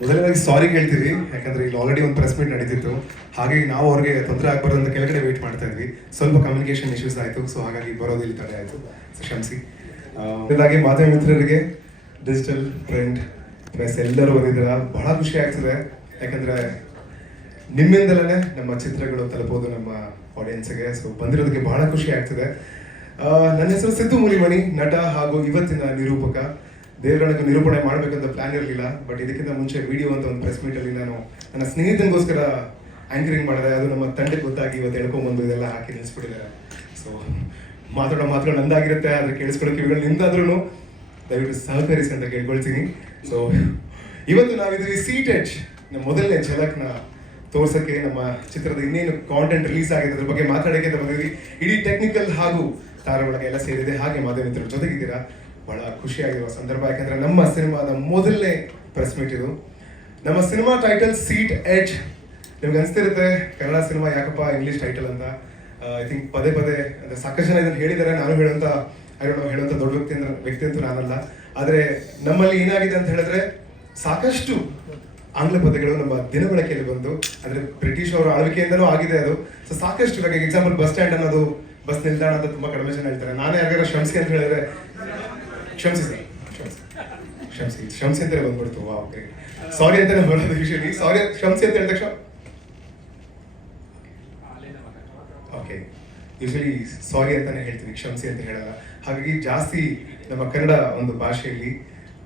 ಮೊದಲನೇದಾಗಿ ಸಾರಿ ಹೇಳ್ತೀವಿ, ಯಾಕಂದ್ರೆ ಇಲ್ಲಿ ಆಲ್ರೆಡಿ ಒಂದು ಪ್ರೆಸ್ ಮೀಟ್ ನಡೀತಿತ್ತು. ಹಾಗಾಗಿ ನಾವು ಅವ್ರಿಗೆ ತೊಂದರೆ ಆಗಬಾರ್ದು ಅಂತ ಕೆಳಗಡೆ ವೇಟ್ ಮಾಡ್ತಾ ಇದ್ವಿ. ಸ್ವಲ್ಪ ಕಮ್ಯುನಿಕೇಶನ್ ಇಶ್ಯೂಸ್ ಆಯಿತು, ಸೊ ಹಾಗಾಗಿ ಬರೋದಿಲ್ಲ ತಡೆ ಆಯಿತು, ಸೊ ಕ್ಷಮಿಸಿ. ಇದಾಗಿ ಮಾಧ್ಯಮ ಮಿತ್ರರಿಗೆ, ಡಿಜಿಟಲ್ ಪ್ರಿಂಟ್ ಪ್ರೆಸ್ ಎಲ್ಲರೂ ಬಂದಿದ್ದೀರಾ, ಬಹಳ ಖುಷಿ ಆಗ್ತದೆ. ಯಾಕಂದರೆ ನಿಮ್ಮಿಂದಲೇ ನಮ್ಮ ಚಿತ್ರಗಳು ತಲುಪೋದು ನಮ್ಮ ಆಡಿಯನ್ಸ್ಗೆ. ಸೊ ಬಂದಿರೋದಕ್ಕೆ ಬಹಳ ಖುಷಿ ಆಗ್ತದೆ. ನನ್ನ ಹೆಸರು ಸಿದ್ದು ಮುನಿಮನಿ, ನಟ ಹಾಗೂ ಇವತ್ತಿನ ನಿರೂಪಕ. ದೇವರನಿಗೆ ನಿರೂಪಣೆ ಮಾಡಬೇಕಂತ ಪ್ಲಾನ್ ಇರಲಿಲ್ಲ, ಬಟ್ ಇದಕ್ಕಿಂತ ಮುಂಚೆ ವಿಡಿಯೋ ಅಂತ ಒಂದು ಪ್ರೆಸ್ ಮೀಟಲ್ಲಿ ನಾನು ನನ್ನ ಸ್ನೇಹಿತನಿಗೋಸ್ಕರ ಆ್ಯಂಕರಿಂಗ್ ಮಾಡಿದೆ. ಅದು ನಮ್ಮ ತಂಡಕ್ಕೆ ಗೊತ್ತಾಗಿ ಇವತ್ತು ಎಳ್ಕೊಂಬಂದು ಇದೆಲ್ಲ ಹಾಕಿ ನಿಲ್ಲಿಸ್ಬಿಟ್ಟಿದ್ದಾರೆ. ಸೊ ಮಾತಾಡೋ ನಂದಾಗಿರುತ್ತೆ, ಆದರೆ ಕೇಳಿಸ್ಕೊಳ್ಳೋ ಕಿವಿಗಳು ನಿಮ್ದಾದ್ರೂ ದಯವಿಟ್ಟು ಸಹಕರಿಸಿ ಅಂತ ಕೇಳ್ಕೊಳ್ತೀನಿ. ಸೊ ಇವತ್ತು ನಾವಿದ್ದೀವಿ ಸೀಟೆಡ್ ನಮ್ಮ ಮೊದಲನೇ ಝಲಕ್ನ ತೋರ್ಸೋಕ್ಕೆ. ನಮ್ಮ ಚಿತ್ರದ ಇನ್ನೇನು ಕಾಂಟೆಂಟ್ ರಿಲೀಸ್ ಆಗಿದೆ ಅದ್ರ ಬಗ್ಗೆ ಮಾತಾಡೋಕ್ಕೆ ಅಂತ ಬಂದಿದ್ವಿ. ಇಡೀ ಟೆಕ್ನಿಕಲ್ ಹಾಗೂ ತಾರೊಳಗೆ ಎಲ್ಲ ಸೇರಿದೆ. ಹಾಗೆ ಮಾಧ್ಯಮ ಮಿತ್ರರ ಜೊತೆಗಿದ್ದೀರಾ, ಬಹಳ ಖುಷಿಯಾಗಿರುವ ಸಂದರ್ಭ. ಯಾಕಂದ್ರೆ ನಮ್ಮ ಸಿನಿಮಾದ ಮೊದಲನೇ ಪ್ರೆಸ್ ಮೀಟ್ ಇದು. ನಮ್ಮ ಸಿನಿಮಾ ಟೈಟಲ್ ಸೀಟ್ ಎಡ್ಜ್. ನಿಮ್ಗೆ ಅನಿಸ್ತಿರುತ್ತೆ ಕನ್ನಡ ಸಿನಿಮಾ ಯಾಕಪ್ಪ ಇಂಗ್ಲೀಷ್ ಟೈಟಲ್ ಅಂತ. ಐ ಥಿಂಕ್ ಪದೇ ಅಂದರೆ ಸಾಕಷ್ಟು ಜನ ಇದನ್ನು ಹೇಳಿದ್ದಾರೆ. ನಾನು ಹೇಳುವಂಥ ದೊಡ್ಡ ವ್ಯಕ್ತಿ ಅಂತೂ ನಾನಲ್ಲ. ಆದರೆ ನಮ್ಮಲ್ಲಿ ಏನಾಗಿದೆ ಅಂತ ಹೇಳಿದ್ರೆ ಸಾಕಷ್ಟು ಆಂಗ್ಲ ಪದಗಳು ನಮ್ಮ ದಿನಬಳಕೆಯಲ್ಲಿ ಬಂದು, ಅಂದರೆ ಬ್ರಿಟಿಷ್ ಅವರ ಆಳ್ವಿಕೆಯಿಂದನೂ ಆಗಿದೆ ಅದು. ಸೊ ಸಾಕಷ್ಟು, ಇವಾಗ ಎಕ್ಸಾಂಪಲ್ ಬಸ್ ಸ್ಟ್ಯಾಂಡ್ ಅನ್ನೋದು ಬಸ್ ನಿಲ್ದಾಣ ಅಂತ ತುಂಬ ಕಡಿಮೆ ಜನ ಹೇಳ್ತಾರೆ. ನಾನೇ ಯಾರಿಗಾರ ಕ್ಷಮಿಸಿ ಅಂತ ಹೇಳಿದ್ರೆ ಕ್ಷಮಿಸಿ ಸರ್, ಕ್ಷಮಿಸಿ ಅಂತಲೇ ಬಂದ್ಬಿಡ್ತು. ಓಕೆ, ಸಾರಿ ಅಂತಾನೆ ಬರೋದು ಯೂಶಲಿ. ಸಾರಿ ಕ್ಷಮಿಸಿ ಅಂತ ಹೇಳಿದ ತಕ್ಷಣ ಓಕೆ, ಯೂಶಲಿ ಸಾರಿ ಅಂತಾನೆ ಹೇಳ್ತೀನಿ, ಕ್ಷಮಿಸಿ ಅಂತ ಹೇಳಲ್ಲ. ಹಾಗಾಗಿ ಜಾಸ್ತಿ ನಮ್ಮ ಕನ್ನಡ ಒಂದು ಭಾಷೆಯಲ್ಲಿ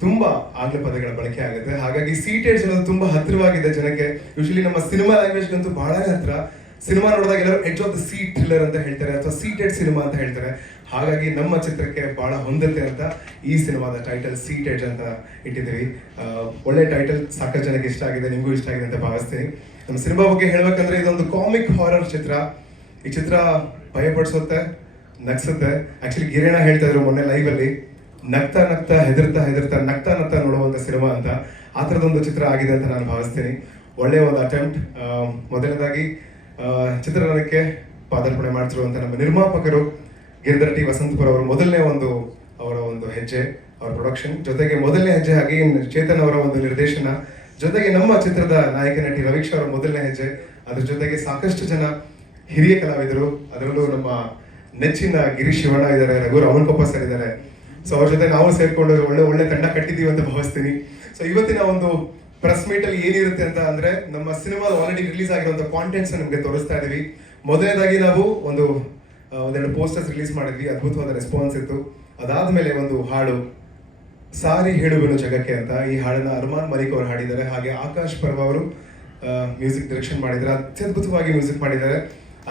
ತುಂಬಾ ಆಂಗ್ಲ ಪದಗಳ ಬಳಕೆ ಆಗುತ್ತೆ. ಹಾಗಾಗಿ ಸೀಟೆಡ್ಸ್ ಅನ್ನೋದು ತುಂಬಾ ಹತ್ತಿರವಾಗಿದೆ ಜನಕ್ಕೆ. ಯೂಶಲಿ ನಮ್ಮ ಸಿನಿಮಾ ಲ್ಯಾಂಗ್ವೇಜ್ಗಂತೂ ಬಹಳ ಹತ್ರ. ಸಿನಿಮಾ ನೋಡಿದಾಗ ಎಲ್ಲರೂ edge of the seat thriller ಅಂತ ಹೇಳ್ತಾರೆ, ಅಥವಾ ಸೀಟೆಡ್ ಸಿನಿಮಾ ಅಂತ ಹೇಳ್ತಾರೆ. ಹಾಗಾಗಿ ನಮ್ಮ ಚಿತ್ರಕ್ಕೆ ಬಹಳ ಹೊಂದತೆ ಅಂತ ಈ ಸಿನಿಮಾದ ಟೈಟಲ್ ಸೀಟ್ ಎಡ್ಜ್ ಅಂತ ಇಟ್ಟಿದ್ದೀವಿ. ಒಳ್ಳೆ ಟೈಟಲ್, ಸಾಕಷ್ಟು ಜನಕ್ಕೆ ಇಷ್ಟ ಆಗಿದೆ, ನಿಮಗೂ ಇಷ್ಟ ಆಗಿದೆ ಅಂತ ಭಾವಿಸ್ತೀನಿ. ನಮ್ಮ ಸಿನಿಮಾ ಬಗ್ಗೆ ಹೇಳ್ಬೇಕಂದ್ರೆ ಇದೊಂದು ಕಾಮಿಕ್ ಹಾರರ್ ಚಿತ್ರ. ಈ ಚಿತ್ರ ಭಯಪಡಿಸುತ್ತೆ, ನಗ್ಸುತ್ತೆ. ಆಕ್ಚುಲಿ ಗಿರಿಯಣ್ಣ ಹೇಳ್ತಾ ಇದ್ರು ಮೊನ್ನೆ ಲೈವಲ್ಲಿ, ನಗ್ತಾ ಹೆದರ್ತಾ ನಗ್ತಾ ನೋಡುವಂಥ ಸಿನಿಮಾ ಅಂತ. ಆ ಥರದೊಂದು ಚಿತ್ರ ಆಗಿದೆ ಅಂತ ನಾನು ಭಾವಿಸ್ತೀನಿ. ಒಳ್ಳೆಯ ಒಂದು ಅಟೆಂಪ್ಟ್. ಮೊದಲನೇದಾಗಿ ಚಿತ್ರರಂಗಕ್ಕೆ ಪಾದಾರ್ಪಣೆ ಮಾಡ್ತಿರುವಂಥ ನಮ್ಮ ನಿರ್ಮಾಪಕರು ಗಿರಿಧರ್ ಟಿ ವಸಂತಪುರ ಅವರು ಮೊದಲನೇ ಅವರ ಒಂದು ಹೆಜ್ಜೆ, ಅವರ ಪ್ರೊಡಕ್ಷನ್ ಜೊತೆಗೆ ಮೊದಲನೇ ಹೆಜ್ಜೆ. ಹಾಗೆ ಚೇತನ್ ಅವರ ಒಂದು ನಿರ್ದೇಶನ ಜೊತೆಗೆ ನಮ್ಮ ಚಿತ್ರದ ನಾಯಕ ನಟಿ ರವೀಕ್ಷ ಅವರ ಮೊದಲನೇ ಹೆಜ್ಜೆ. ಅದ್ರ ಜೊತೆಗೆ ಸಾಕಷ್ಟು ಜನ ಹಿರಿಯ ಕಲಾವಿದರು, ಅದರಲ್ಲೂ ನಮ್ಮ ನೆಚ್ಚಿನ ಗಿರೀಶ್ ಶಿವಣ್ಣ ಇದ್ದಾರೆ, ರಘು ರಾಮನ್ಕೊಪ್ಪ ಸರ್ ಇದ್ದಾರೆ. ಸೊ ಅವ್ರ ಜೊತೆ ನಾವು ಸೇರ್ಕೊಂಡು ಒಳ್ಳೆ ತಂಡ ಕಟ್ಟಿದ್ದೀವಿ ಅಂತ ಭಾವಿಸ್ತೀನಿ. ಸೊ ಇವತ್ತಿನ ಒಂದು ಪ್ರೆಸ್ ಮೀಟ್ ಅಲ್ಲಿ ಏನಿರುತ್ತೆ ಅಂತ ಅಂದ್ರೆ, ನಮ್ಮ ಸಿನಿಮಾ ಆಲ್ರೆಡಿ ರಿಲೀಸ್ ಆಗಿರುವಂತಹ ಕಾಂಟೆಂಟ್ಸ್ ನಿಮಗೆ ತೋರಿಸ್ತಾ ಇದೀವಿ. ಮೊದಲನೇದಾಗಿ ನಾವು ಒಂದೆರಡು ಪೋಸ್ಟರ್ಸ್ ರಿಲೀಸ್ ಮಾಡಿದ್ವಿ, ಅದ್ಭುತವಾದ ರೆಸ್ಪಾನ್ಸ್ ಇತ್ತು. ಅದಾದ್ಮೇಲೆ ಒಂದು ಹಾಡು, ಸಾರಿ ಹೇಳುವೆನು ಜಗಕ್ಕೆ ಅಂತ. ಈ ಹಾಡನ್ನ ಅರ್ಮಾನ್ ಮಲಿಕ್ ಅವರು ಹಾಡಿದ್ದಾರೆ, ಹಾಗೆ ಆಕಾಶ್ ಪರ್ವ ಅವರು ಮ್ಯೂಸಿಕ್ ಡೈರೆಕ್ಷನ್ ಮಾಡಿದ್ದಾರೆ. ಅತ್ಯದ್ಭುತವಾಗಿ ಮ್ಯೂಸಿಕ್ ಮಾಡಿದ್ದಾರೆ,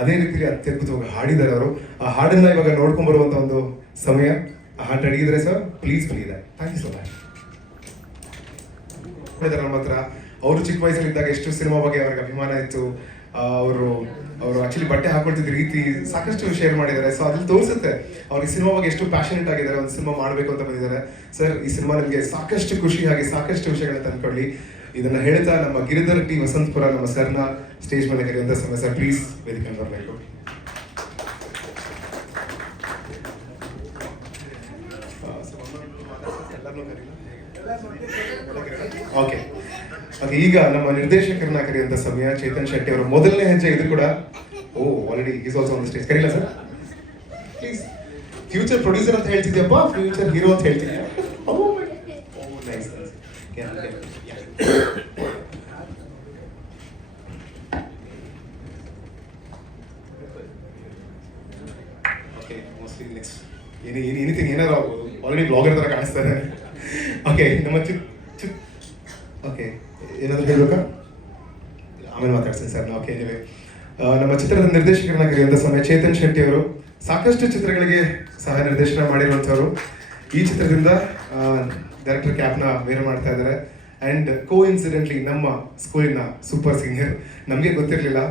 ಅದೇ ರೀತಿಯಲ್ಲಿ ಅತ್ಯದ್ಭುತವಾಗಿ ಹಾಡಿದ್ದಾರೆ ಅವರು. ಆ ಹಾಡನ್ನ ಇವಾಗ ನೋಡ್ಕೊಂಡ್ ಬರುವಂತ ಒಂದು ಸಮಯ. ಆ ಹಾಡು ಅಡಿಗಿದ್ರೆ ಸರ್ ಪ್ಲೀಸ್ ಇದೆ. Thank you so much. ನಮ್ಮ ಹತ್ರ ಅವರು ಚಿಕ್ಕ ವಯಸ್ಸಲ್ಲಿದ್ದಾಗ ಎಷ್ಟು ಸಿನಿಮಾ ಬಗ್ಗೆ ಅವ್ರಿಗೆ ಅಭಿಮಾನ ಇತ್ತು. ಅವರು ಆಕ್ಚುಲಿ ಬಟ್ಟೆ ಹಾಕೊಳ್ತಿದ್ದ ರೀತಿ ಸಾಕಷ್ಟು ಶೇರ್ ಮಾಡಿದ್ದಾರೆ. ಸೊ ಅದ್ರಲ್ಲಿ ತೋರಿಸುತ್ತೆ ಅವ್ರಿಗೆ ಸಿನಿಮಾ ಬಗ್ಗೆ ಎಷ್ಟು ಪ್ಯಾಷನೇಟ್ ಆಗಿದ್ದಾರೆ, ಒಂದು ಸಿನಿಮಾ ಮಾಡಬೇಕು ಅಂತ ಬಂದಿದ್ದಾರೆ. ಸರ್, ಈ ಸಿನಿಮಾ ನಿಮಗೆ ಸಾಕಷ್ಟು ಖುಷಿ ಹಾಗೆ ಸಾಕಷ್ಟು ವಿಷಯಗಳನ್ನ ತಂದ್ಕೊಳ್ಳಿ. ಇದನ್ನ ಹೇಳ್ತಾ ನಮ್ಮ ಗಿರಿಧರ್ ಟಿ ವಸಂತಪುರ ನಮ್ಮ ಸರ್ನ ಸ್ಟೇಜ್ ಮೇಲೆ ಕರೆಯುವಂತ ಸಮಯ. ಸರ್ ಪ್ಲೀಸ್ ವೇದಿಕೆ ಬರಬೇಕು. ಓಕೆ, ಈಗ ನಮ್ಮ ನಿರ್ದೇಶಕರನ್ನ ಕರೆಯುವಂತ ಸಮಯ. ಚೇತನ್ ಶೆಟ್ಟಿ ಅವರ ಮೊದಲನೇ ಹೆಜ್ಜೆ ಇದು ಕೂಡ. Already is also on the stage. ಕರೀಲಾ ಸರ್ ಪ್ಲೀಸ್? ಫ್ಯೂಚರ್ ಪ್ರೊಡ್ಯೂಸರ್ ಅಂತ ಹೇಳ್ತಿದ್ಯಪ್ಪ, ಫ್ಯೂಚರ್ ಹೀರೋ ಅಂತ ಹೇಳ್ತಿದ್ಯಾ? Nice. Okay, mostly next anything ಏನಾದ್ರು ಆಗ್ಬೋದು. ಆಲ್ರೆಡಿ ಬ್ಲಾಗರ್ ತರ ಕಾಣಿಸ್ತಾರೆ. ಓಕೆ, ನಮ್ಮ ಓಕೆ, ಏನಾದರೂ ಹೇಳ್ಬೇಕಾ? ಆಮೇಲೆ ಮಾತಾಡ್ತೀನಿ ಸರ್. ಓಕೆ, ನೀವೇ ನಮ್ಮ ಚಿತ್ರದ ನಿರ್ದೇಶಕರನ್ನ ಕರೆಯುವಂಥ ಸಮಯ. ಚೇತನ್ ಶೆಟ್ಟಿ ಅವರು ಸಾಕಷ್ಟು ಚಿತ್ರಗಳಿಗೆ ಸಹ ನಿರ್ದೇಶನ ಮಾಡಿರುವಂಥವ್ರು. ಈ ಚಿತ್ರದಿಂದ ಡೈರೆಕ್ಟರ್ ಕ್ಯಾಪ್ನ ವೇರ್ ಮಾಡ್ತಾ ಇದ್ದಾರೆ. ಆ್ಯಂಡ್ ಕೋಇನ್ಸಿಡೆಂಟ್ಲಿ ನಮ್ಮ ಸ್ಕೂಲಿನ ಸೂಪರ್ ಸೀನಿಯರ್. ನಮಗೆ ಗೊತ್ತಿರಲಿಲ್ಲ,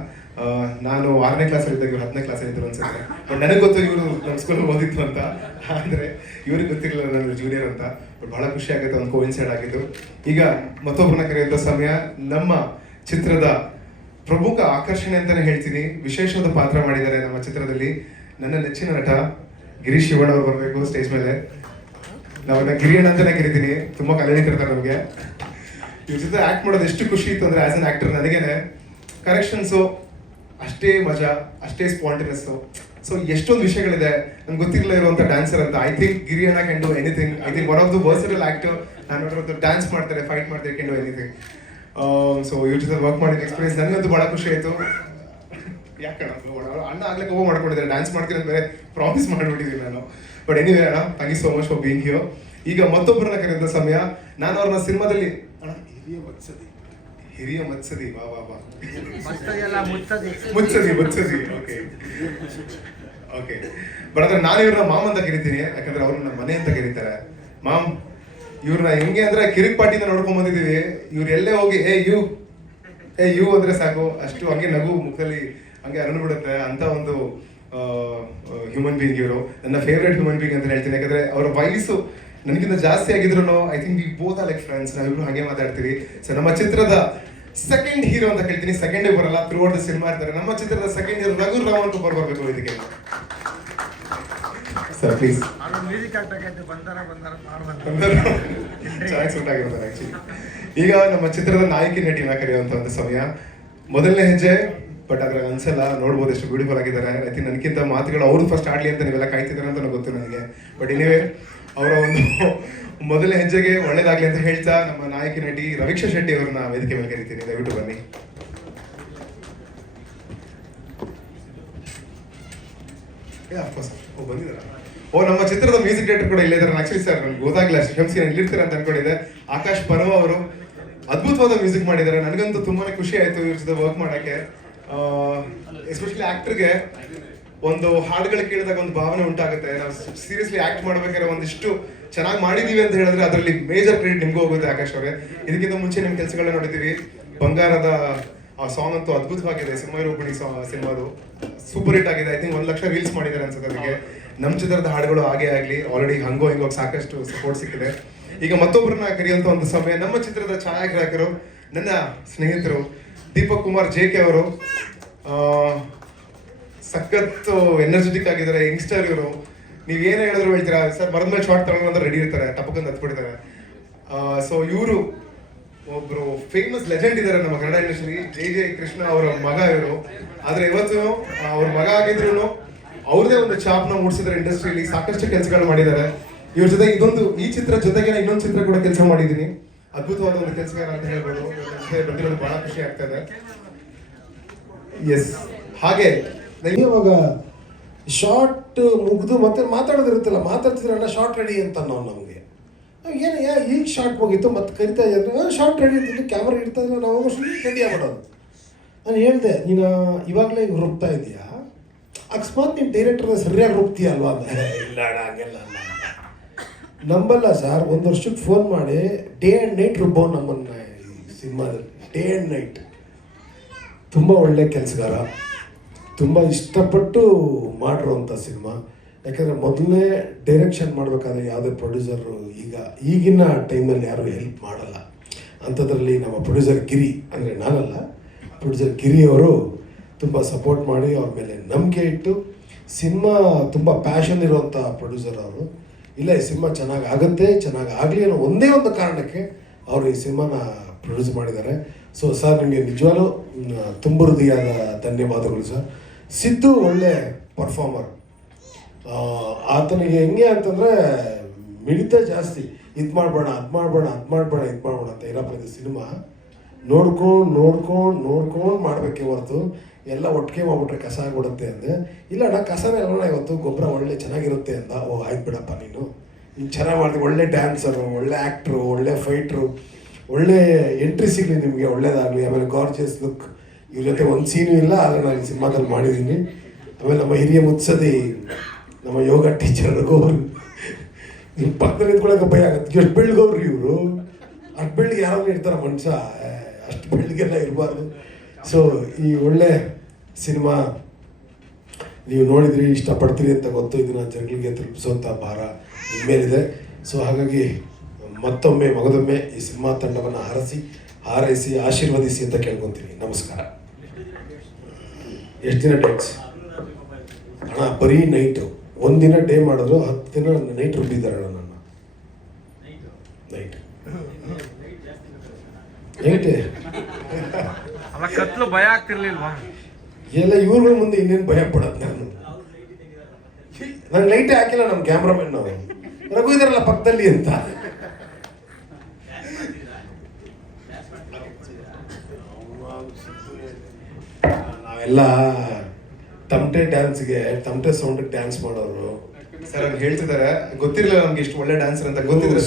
ನಾನು 6ನೇ ಕ್ಲಾಸಲ್ಲಿ ಇದ್ದಾಗ ಇವ್ರು 10ನೇ ಕ್ಲಾಸಲ್ಲಿ ಇದ್ದರು ಅನ್ಸುತ್ತೆ. ಬಟ್ ನನಗೆ ಗೊತ್ತು ಇವರು ನಮ್ಮ ಸ್ಕೂಲಲ್ಲಿ ಓದಿತ್ತು ಅಂತ. ಅಂದರೆ ಇವ್ರಿಗೆ ಗೊತ್ತಿರಲಿಲ್ಲ ನಾನು ಜೂನಿಯರ್ ಅಂತ. ಬಟ್ ಬಹಳ ಖುಷಿ ಆಗುತ್ತೆ, ಒಂದು ಕೋಇನ್ಸೈಡ್ ಆಗಿದ್ದು. ಈಗ ಮತ್ತೊಬ್ಬರನ್ನ ಕರೆಯುವಂಥ ಸಮಯ. ನಮ್ಮ ಚಿತ್ರದ ಪ್ರಮುಖ ಆಕರ್ಷಣೆ ಅಂತಾನೆ ಹೇಳ್ತೀನಿ, ವಿಶೇಷವಾದ ಪಾತ್ರ ಮಾಡಿದ್ದಾರೆ ನಮ್ಮ ಚಿತ್ರದಲ್ಲಿ. ನನ್ನ ನೆಚ್ಚಿನ ನಟ ಗಿರೀಶ್ ಶಿವಣ್ಣ ಅವರು ಬರಬೇಕು ಸ್ಟೇಜ್ ಮೇಲೆ. ನಾವನ್ನ ಗಿರಿಯಣ್ಣ ಅಂತಾನೆ ಕರಿತೀನಿ, ತುಂಬಾ ಕಲ್ಯಾಣಿ ಕರ್ತಾರೆ ನಮಗೆ. ಇವ್ರ ಜೊತೆ ಆ್ಯಕ್ಟ್ ಮಾಡೋದು ಎಷ್ಟು ಖುಷಿ ಇತ್ತು ಅಂದರೆ ಆ್ಯಸ್ ಅನ್ ಆ್ಯಕ್ಟರ್ ನನಗೇನೆ ಕರೆಕ್ಷನ್ಸು ಅಷ್ಟೇ ಮಜಾ, ಅಷ್ಟೇ ಸ್ಪಾಂಟಿನಸ್ಸು. ಸೊ ಎಷ್ಟೊಂದು ವಿಷಯಗಳಿದೆ ನಮ್ಗೆ ಗೊತ್ತಿರಲಿಲ್ಲ ಇರುವಂಥ ಡ್ಯಾನ್ಸರ್ ಅಂತ. I think Giriyanna can do anything. I think one of the versatile actor. ನಾನು ನೋಡಿರೋದು ಡ್ಯಾನ್ಸ್ ಮಾಡ್ತಾರೆ, ಫೈಟ್ ಮಾಡ್ತಾರೆ, ಕ್ಯಾನ್ ಡೂ ಎನಿಥಿಂಗ್. ಸೊ ಇವ್ರ ಜೊತೆ ವರ್ಕ್ ಮಾಡಿದ ಎಕ್ಸ್ಪೀರಿಯನ್ಸ್ ನನಗಂತೂ ಭಾಳ ಖುಷಿ ಆಯಿತು. ಯಾಕಣ್ಣ ಅಣ್ಣ ಆಗ್ಲೇ ಕೋಪ ಮಾಡ್ಕೊಂಡಿದ್ದಾರೆ, ಡ್ಯಾನ್ಸ್ ಮಾಡ್ತೀನಿ ಅಂತ ಬೇರೆ ಪ್ರಾಮಿಸ್ ಮಾಡಿಬಿಟ್ಟಿದ್ದೀನಿ ನಾನು. ಬಟ್ ಎನಿವೇ ಅಣ್ಣ, thank you so much for being here. ಈಗ ಮತ್ತೊಬ್ಬರನ್ನ ಕರೆಯುವಂಥ ಸಮಯ. ನಾನು ಅವ್ರನ್ನ ಸಿನಿಮಾದಲ್ಲಿ ಹಿರಿಯ ಮತ್ಸದಿ ವಾ ವಾ ವಾ ಮುತ್ಸದಿ ಓಕೆ ಓಕೆ. ಬಟ್ ಅದ್ರ ನಾನು ಇವ್ರನ್ನ ಮಾಮ್ ಅಂತ ಕರಿತೀನಿ, ಯಾಕಂದ್ರೆ ಅವ್ರನ್ನ ನಮ್ಮ ಮನೆ ಅಂತ ಕರೀತಾರೆ. ಮಾಮ್, ಇವ್ರನ್ನ ಹೆಂಗೆ ಅಂದ್ರೆ ಕಿರಿಕ್ ಪಾಟಿಯಿಂದ ನೋಡ್ಕೊಂಡ್ ಬಂದಿದ್ದೀವಿ. ಇವ್ರು ಎಲ್ಲೇ ಹೋಗಿ ಏ ಯು ಅಂದ್ರೆ ಸಾಕು, ಅಷ್ಟು ಹಂಗೆ ನಗು ಮುಖದಲ್ಲಿ ಹಂಗೆ ಅರಣ್ಬಿಡುತ್ತೆ ಅಂತ ಒಂದು ಹ್ಯೂಮನ್ ಬೀಯಿಂಗ್ ಇವರು. ನನ್ನ ಫೇವ್ರೆಟ್ ಹ್ಯೂಮನ್ ಬೀಯಿಂಗ್ ಅಂತ ಹೇಳ್ತೀನಿ, ಯಾಕಂದ್ರೆ ಅವರ ವಯಸ್ಸು ನನಗಿಂತ ಜಾಸ್ತಿ ಆಗಿದ್ರು I think we both are like friends. ನಾವಿಬ್ರು ಹಾಗೆ ಮಾತಾಡ್ತೀವಿ. ಸೊ ನಮ್ಮ ಚಿತ್ರದ ಸೆಕೆಂಡ್ ಹೀರೋ ಅಂತ ಕೇಳ್ತೀನಿ, ಸೆಕೆಂಡೇ ಬರಲ್ಲ, ಥ್ರೂ ಔಟ್ ದ ಸಿನಿಮಾ ಇರ್ತಾರೆ. ನಮ್ಮ ಚಿತ್ರದ ಸೆಕೆಂಡ್ ಹೀರೋ ರಘು ರಾಮನ್ ಕುಮಾರ್ ಬರಬೇಕು ಇದಕ್ಕೆ ಸರ್, ಪ್ಲೀಸ್. ಚೆನ್ನಾಗಿ ಸೂಟ್ ಆಗಿರ್ತಾರೆ ಆಕ್ಚುಲಿ. ಈಗ ನಮ್ಮ ಚಿತ್ರದ ನಾಯಕಿ ನಟಿನ ಕರೆಯುವಂತ ಒಂದು ಸಮಯ. ಮೊದಲನೇ ಹೆಜ್ಜೆ, ಬಟ್ ಅದ್ರ ಅನ್ಸಲ್ಲ, ನೋಡ್ಬೋದು ಎಷ್ಟು ಬ್ಯೂಟಿಫುಲ್ ಆಗಿದ್ದಾರೆ. ಐ ಥಿಂಕ್ ನನಗಿಂತ ಮಾತುಗಳು ಅವ್ರು ಫಸ್ಟ್ ಆಡ್ಲಿ ಅಂತ ನೀವೆಲ್ಲ ಕಾಯ್ತಿದ್ದಾರೆ ಅಂತ ನನಗೆ ಗೊತ್ತು ನನಗೆ. ಬಟ್ ಎನಿವೇ ಅವರ ಒಂದು ಮೊದಲನೇ ಹೆಜ್ಜೆಗೆ ಒಳ್ಳೇದಾಗ್ಲಿ ಅಂತ ಹೇಳ್ತಾ ನಮ್ಮ ನಾಯಕಿ ನಟಿ ರವೀಕ್ಷಾ ಶೆಟ್ಟಿ ಅವ್ರನ್ನ ವೇದಿಕೆ ಮೇಲೆ ಕರಿತೀನಿ. ದಯವಿಟ್ಟು ಬನ್ನಿ. ಬಂದಿದ್ದಾರ? ನಮ್ಮ ಚಿತ್ರದ ಮ್ಯೂಸಿಕ್ ಡೈರೆಕ್ಟರ್ ಕೂಡ ಇಲ್ಲೇ ಇದ್ದಾರೆ. ಆಕ್ಚುಲಿ ಸರ್ ನನಗೆ ಗೊತ್ತಾಗಿಲ್ಲ, ಶ್ರೀಶಂಸಿ ಇಲ್ಲಿರ್ತಾರೆ ಅಂತ ಅನ್ಕೊಂಡಿದ್ದೆ. ಆಕಾಶ್ ಪರ್ವ ಅವರು ಅದ್ಭುತವಾದ ಮ್ಯೂಸಿಕ್ ಮಾಡಿದ್ದಾರೆ. ನನಗಂತೂ ತುಂಬಾನೇ ಖುಷಿ ಆಯ್ತು ಇವ್ರ ಜೊತೆ ವರ್ಕ್ ಮಾಡಕ್ಕೆ. ಎಸ್ಪೆಷಲಿ ಆಕ್ಟರ್ಗೆ ಒಂದು ಹಾಡುಗಳು ಕೇಳಿದಾಗ ಒಂದು ಭಾವನೆ ಉಂಟಾಗುತ್ತೆ. ನಾವು ಸೀರಿಯಸ್ಲಿ ಆಕ್ಟ್ ಮಾಡ್ಬೇಕಾದ್ರೆ ಒಂದಿಷ್ಟು ಚೆನ್ನಾಗಿ ಮಾಡಿದೀವಿ ಅಂತ ಹೇಳಿದ್ರೆ ಅದರಲ್ಲಿ ಮೇಜರ್ ಕ್ರೆಡಿಟ್ ನಿಮ್ಗೂ ಹೋಗುತ್ತೆ ಆಕಾಶ್ ಅವರೇ. ಇದಕ್ಕಿಂತ ಮುಂಚೆ ನಿಮ್ಮ ಕೆಲಸಗಳನ್ನ ನೋಡಿದ್ದೀವಿ. ಬಂಗಾರದ ಆ ಸಾಂಗ್ ಅಂತೂ ಅದ್ಭುತವಾಗಿದೆ. ಸಿಂಹರೂಪಿಣಿ ಸಿನಿಮಾದು ಸೂಪರ್ ಹಿಟ್ ಆಗಿದೆ. ಐ ಥಿಂಕ್ 1 ಲಕ್ಷ ರೀಲ್ಸ್ ಮಾಡಿದ್ದಾರೆ ಅನ್ಸುತ್ತೆ. ಅದಕ್ಕೆ ನಮ್ಮ ಚಿತ್ರದ ಹಾಡುಗಳು ಹಾಗೆ ಆಗಲಿ. ಆಲ್ರೆಡಿ ಹಂಗೋ ಹಿಂಗೋ ಸಾಕಷ್ಟು ಸಪೋರ್ಟ್ ಸಿಕ್ಕಿದೆ. ಈಗ ಮತ್ತೊಬ್ಬರನ್ನ ಕರೆಯುವಂತ ಒಂದು ಸಮಯ. ನಮ್ಮ ಚಿತ್ರದ ಛಾಯಾಗ್ರಾಹಕರು, ನನ್ನ ಸ್ನೇಹಿತರು ದೀಪಕ್ ಕುಮಾರ್ JK ಅವರು. ಸಖತ್ತು ಎನರ್ಜೆಟಿಕ್ ಆಗಿದ್ದಾರೆ, ಯಂಗ್ಸ್ಟರ್ ಇವರು. ನೀವು ಏನೇ ಹೇಳಿದ್ರು ಹೇಳ್ತೀರಾ ಸರ್, ಮರದ ಮೇಲೆ ಶಾರ್ಟ್ ತಗೊಳ್ಳೋ ಅಂತ ರೆಡಿ ಇರ್ತಾರೆ, ಟಪಕಂತ ಹತ್ಬಿಡ್ತಾರೆ. ಸೊ ಇವರು ಒಬ್ರು ಫೇಮಸ್ ಲೆಜೆಂಡ್ ಇದ್ದಾರೆ ನಮ್ಮ ಕನ್ನಡ ಇಂಡಸ್ಟ್ರಿ, JJ ಕೃಷ್ಣ ಅವರ ಮಗ ಇವರು. ಆದ್ರೆ ಇವತ್ತು ಅವ್ರ ಮಗ ಆಗಿದ್ರು ಅವ್ರದೇ ಒಂದು ಛಾಪ್ನ ಮೂಡಿಸಿದ್ದಾರೆ ಇಂಡಸ್ಟ್ರಿಯಲ್ಲಿ. ಸಾಕಷ್ಟು ಕೆಲಸಗಳು ಮಾಡಿದ್ದಾರೆ. ಇವ್ರ ಜೊತೆ ಈ ಚಿತ್ರ ಜೊತೆಗೆ ಇನ್ನೊಂದು ಚಿತ್ರ ಕೂಡ ಕೆಲಸ ಮಾಡಿದ್ದೀನಿ. ಅದ್ಭುತವಾದ ಒಂದು ಕೆಲಸಗಾರ ಅಂತ ಹೇಳ್ಬೋದು. ಬಂದಿರೋದು ಬಹಳ ಖುಷಿ ಆಗ್ತಾ ಇದೆ. ಎಸ್, ಹಾಗೆ ಇವಾಗ ಶಾರ್ಟ್ ಮುಗಿದು ಮತ್ತೆ ಮಾತಾಡೋದಿರುತ್ತಲ್ಲ, ಮಾತಾಡ್ತಿದ್ರಲ್ಲ ಶಾರ್ಟ್ ರೆಡಿ ಅಂತ ನಾವು ನಮಗೆ ಏನು ಈಗ ಶಾರ್ಟ್ ಮುಗೀತು ಮತ್ತೆ ಕರಿತಾ ಇದ್ದಾರೆ ಶಾರ್ಟ್ ರೆಡಿ ಇರ್ತಿದ್ದು, ಕ್ಯಾಮ್ರಾ ಇಡ್ತಾ ಇದ್ರೆ ನಾವು ರೆಡಿ ಆಗ್ಬಿಡೋದು. ನಾನು ಹೇಳಿದೆ, ನೀನು ಇವಾಗಲೇ ಈಗ ರುಬ್ತಾ ಇದೆಯಾ, ಅಕಸ್ಮಾತ್ ನೀನು ಡೈರೆಕ್ಟರ್ನ ಸರಿಯಾಗಿ ರುಬ್ತೀಯ ಅಲ್ವಾ ಅಂದರೆ ಇಲ್ಲ ಹಂಗೆಲ್ಲ ನಂಬಲ್ಲ ಸರ್. 1 ವರ್ಷಕ್ಕೆ ಫೋನ್ ಮಾಡಿ ಡೇ ಆ್ಯಂಡ್ ನೈಟ್ ರುಬ್ಬೋ ನಮ್ಮನ್ನು ಈ ಸಿನಿಮಾದಲ್ಲಿ. ಡೇ ಆ್ಯಂಡ್ ನೈಟ್ ತುಂಬ ಒಳ್ಳೆ ಕೆಲಸಗಾರ, ತುಂಬ ಇಷ್ಟಪಟ್ಟು ಮಾಡಿರೋಂಥ ಸಿನಿಮಾ. ಯಾಕಂದರೆ ಮೊದಲನೇ ಡೈರೆಕ್ಷನ್ ಮಾಡಬೇಕಾದ್ರೆ ಯಾವುದೇ ಪ್ರೊಡ್ಯೂಸರು ಈಗಿನ ಟೈಮಲ್ಲಿ ಯಾರೂ ಹೆಲ್ಪ್ ಮಾಡಲ್ಲ. ಅಂಥದ್ರಲ್ಲಿ ನಮ್ಮ ಪ್ರೊಡ್ಯೂಸರ್ ಗಿರಿ, ಅಂದರೆ ನಾನಲ್ಲ, ಪ್ರೊಡ್ಯೂಸರ್ ಗಿರಿ ಅವರು ತುಂಬ ಸಪೋರ್ಟ್ ಮಾಡಿ ಅವ್ರ ಮೇಲೆ ನಂಬಿಕೆ ಇಟ್ಟು, ಸಿನಿಮಾ ತುಂಬ ಪ್ಯಾಷನ್ ಇರುವಂಥ ಪ್ರೊಡ್ಯೂಸರ್ ಅವರು. ಇಲ್ಲ ಈ ಸಿನಿಮಾ ಚೆನ್ನಾಗಿ ಆಗುತ್ತೆ, ಚೆನ್ನಾಗಿ ಆಗಲಿ ಅನ್ನೋ ಒಂದೇ ಒಂದು ಕಾರಣಕ್ಕೆ ಅವರು ಈ ಸಿನಿಮಾನ ಪ್ರೊಡ್ಯೂಸ್ ಮಾಡಿದ್ದಾರೆ. ಸೊ ಸರ್, ನಿಮಗೆ ನಿಜವಾಗ್ಲೂ ತುಂಬ ಹೃದಯದ ಧನ್ಯವಾದಗಳು ಸರ್. ಸಿದ್ದು ಒಳ್ಳೆ ಪರ್ಫಾರ್ಮರ್. ಆತನಿಗೆ ಹೆಂಗೆ ಅಂತಂದರೆ ಮಿಡಿತ ಜಾಸ್ತಿ. ಇದು ಮಾಡಬೇಡ ಅದು ಮಾಡಬೇಡ ಅಂತ ಇರಪ್ಪ. ಇದು ಸಿನಿಮಾ ನೋಡ್ಕೊಂಡು ಮಾಡಬೇಕೆ ಹೊರತು ಎಲ್ಲ ಒಟ್ಟಿಗೆ ಮಾಡ್ಬಿಟ್ರೆ ಕಸ ಆಗ್ಬಿಡುತ್ತೆ ಅಂದೆ. ಇಲ್ಲ ಅಣ್ಣ, ಕಸನೇ ಅಲ್ಲೋಣ ಇವತ್ತು, ಗೊಬ್ಬರ ಒಳ್ಳೆ ಚೆನ್ನಾಗಿರುತ್ತೆ ಅಂದ. ಆಯ್ತು ಬಿಡಪ್ಪ, ನೀನು ಚೆನ್ನಾಗಿ ಮಾಡಿದೆ, ಒಳ್ಳೆ ಡ್ಯಾನ್ಸರು, ಒಳ್ಳೆ ಆ್ಯಕ್ಟ್ರು, ಒಳ್ಳೆ ಫೈಟ್ರು, ಒಳ್ಳೆ ಎಂಟ್ರಿ ಸಿಗಲಿ ನಿಮಗೆ, ಒಳ್ಳೇದಾಗಲಿ. ಆಮೇಲೆ ಗಾರ್ಜಿಯಸ್ ಲುಕ್. ಇವ್ರ ಜೊತೆ ಒಂದು ಸೀನು ಇಲ್ಲ, ಆದರೆ ನಾನು ಈ ಸಿನಿಮಾದಲ್ಲಿ ಮಾಡಿದ್ದೀನಿ. ಆಮೇಲೆ ನಮ್ಮ ಹಿರಿಯ ಮುತ್ಸದಿ, ನಮ್ಮ ಯೋಗ ಟೀಚರ್ ಅವರು, ನಿಮ್ಮ ಪಕ್ಕದಲ್ಲಿ ನಿಂತ್ಕೊಳ್ಳೋಕೆ ಭಯ ಆಗುತ್ತೆ. ಎಷ್ಟು ಬೆಳ್ಗವ್ರಿ ಇವರು, ಅಷ್ಟು ಬೆಳ್ಳಿಗೆ ಯಾರಾದ್ರೂ ಇರ್ತಾರೆ ಮನುಷ್ಯ, ಅಷ್ಟು ಬೆಳ್ಳಿಗೆಲ್ಲ ಇರಬಾರ್ದು. ಸೊ ಈ ಒಳ್ಳೆ ಸಿನಿಮಾ ನೀವು ನೋಡಿದ್ರಿ, ಇಷ್ಟಪಡ್ತೀರಿ ಅಂತ ಗೊತ್ತು. ಇದನ್ನು ಜನಗಳಿಗೆ ತಲುಪಿಸುವಂಥ ಭಾರ ನಿಮ್ಮ ಮೇಲಿದೆ. ಸೊ ಹಾಗಾಗಿ ಮತ್ತೊಮ್ಮೆ ಮಗದೊಮ್ಮೆ ಈ ಸಿನಿಮಾ ತಂಡವನ್ನು ಹಾರೈಸಿ ಆಶೀರ್ವದಿಸಿ ಅಂತ ಕೇಳ್ಕೊತೀನಿ. ನಮಸ್ಕಾರ. ಎಷ್ಟು ದಿನ ಡೇಟ್ಸ್ ಅಣ್ಣ? ಬರೀ ನೈಟು. ಒಂದಿನ ಡೇ ಮಾಡಿದ್ರು, 10 ದಿನ ನೈಟ್ ರುಬ್ಬಿದ್ದಾರೆ ಅಣ್ಣ ನನ್ನ. ನೈಟ್ ಹೆಂಗೆ ಅಲ್ಲ ಕತ್ಲು ಭಯ ಆಗ್ತಿರ್ಲಿಲ್ವಾ? ಎಲ್ಲ ಇವ್ರ ಮುಂದೆ ಇನ್ನೇನು ಭಯ ಪಡೋದು ನಾನು. ನಂಗೆ ಲೈಟೇ ಹಾಕಿಲ್ಲ ನಮ್ಮ ಕ್ಯಾಮ್ರಾಮನ್ ನಾವು, ರಘು ಇದಾರಲ್ಲ ಪಕ್ಕದಲ್ಲಿ ಅಂತ. ನಾವೆಲ್ಲ ತಮಟೆ ಡ್ಯಾನ್ಸ್ಗೆ ತಮಟೆ ಸೌಂಡ್ ಡ್ಯಾನ್ಸ್ ಮಾಡೋರು. ಸರ್ ಅವ್ರು ಹೇಳ್ತಿದ್ದಾರೆ ಗೊತ್ತಿರಲಿಲ್ಲ ನಮ್ಗೆ ಇಷ್ಟು ಒಳ್ಳೆ ಡ್ಯಾನ್ಸರ್ ಅಂತ. ಗೊತ್ತಿದ್ರೆ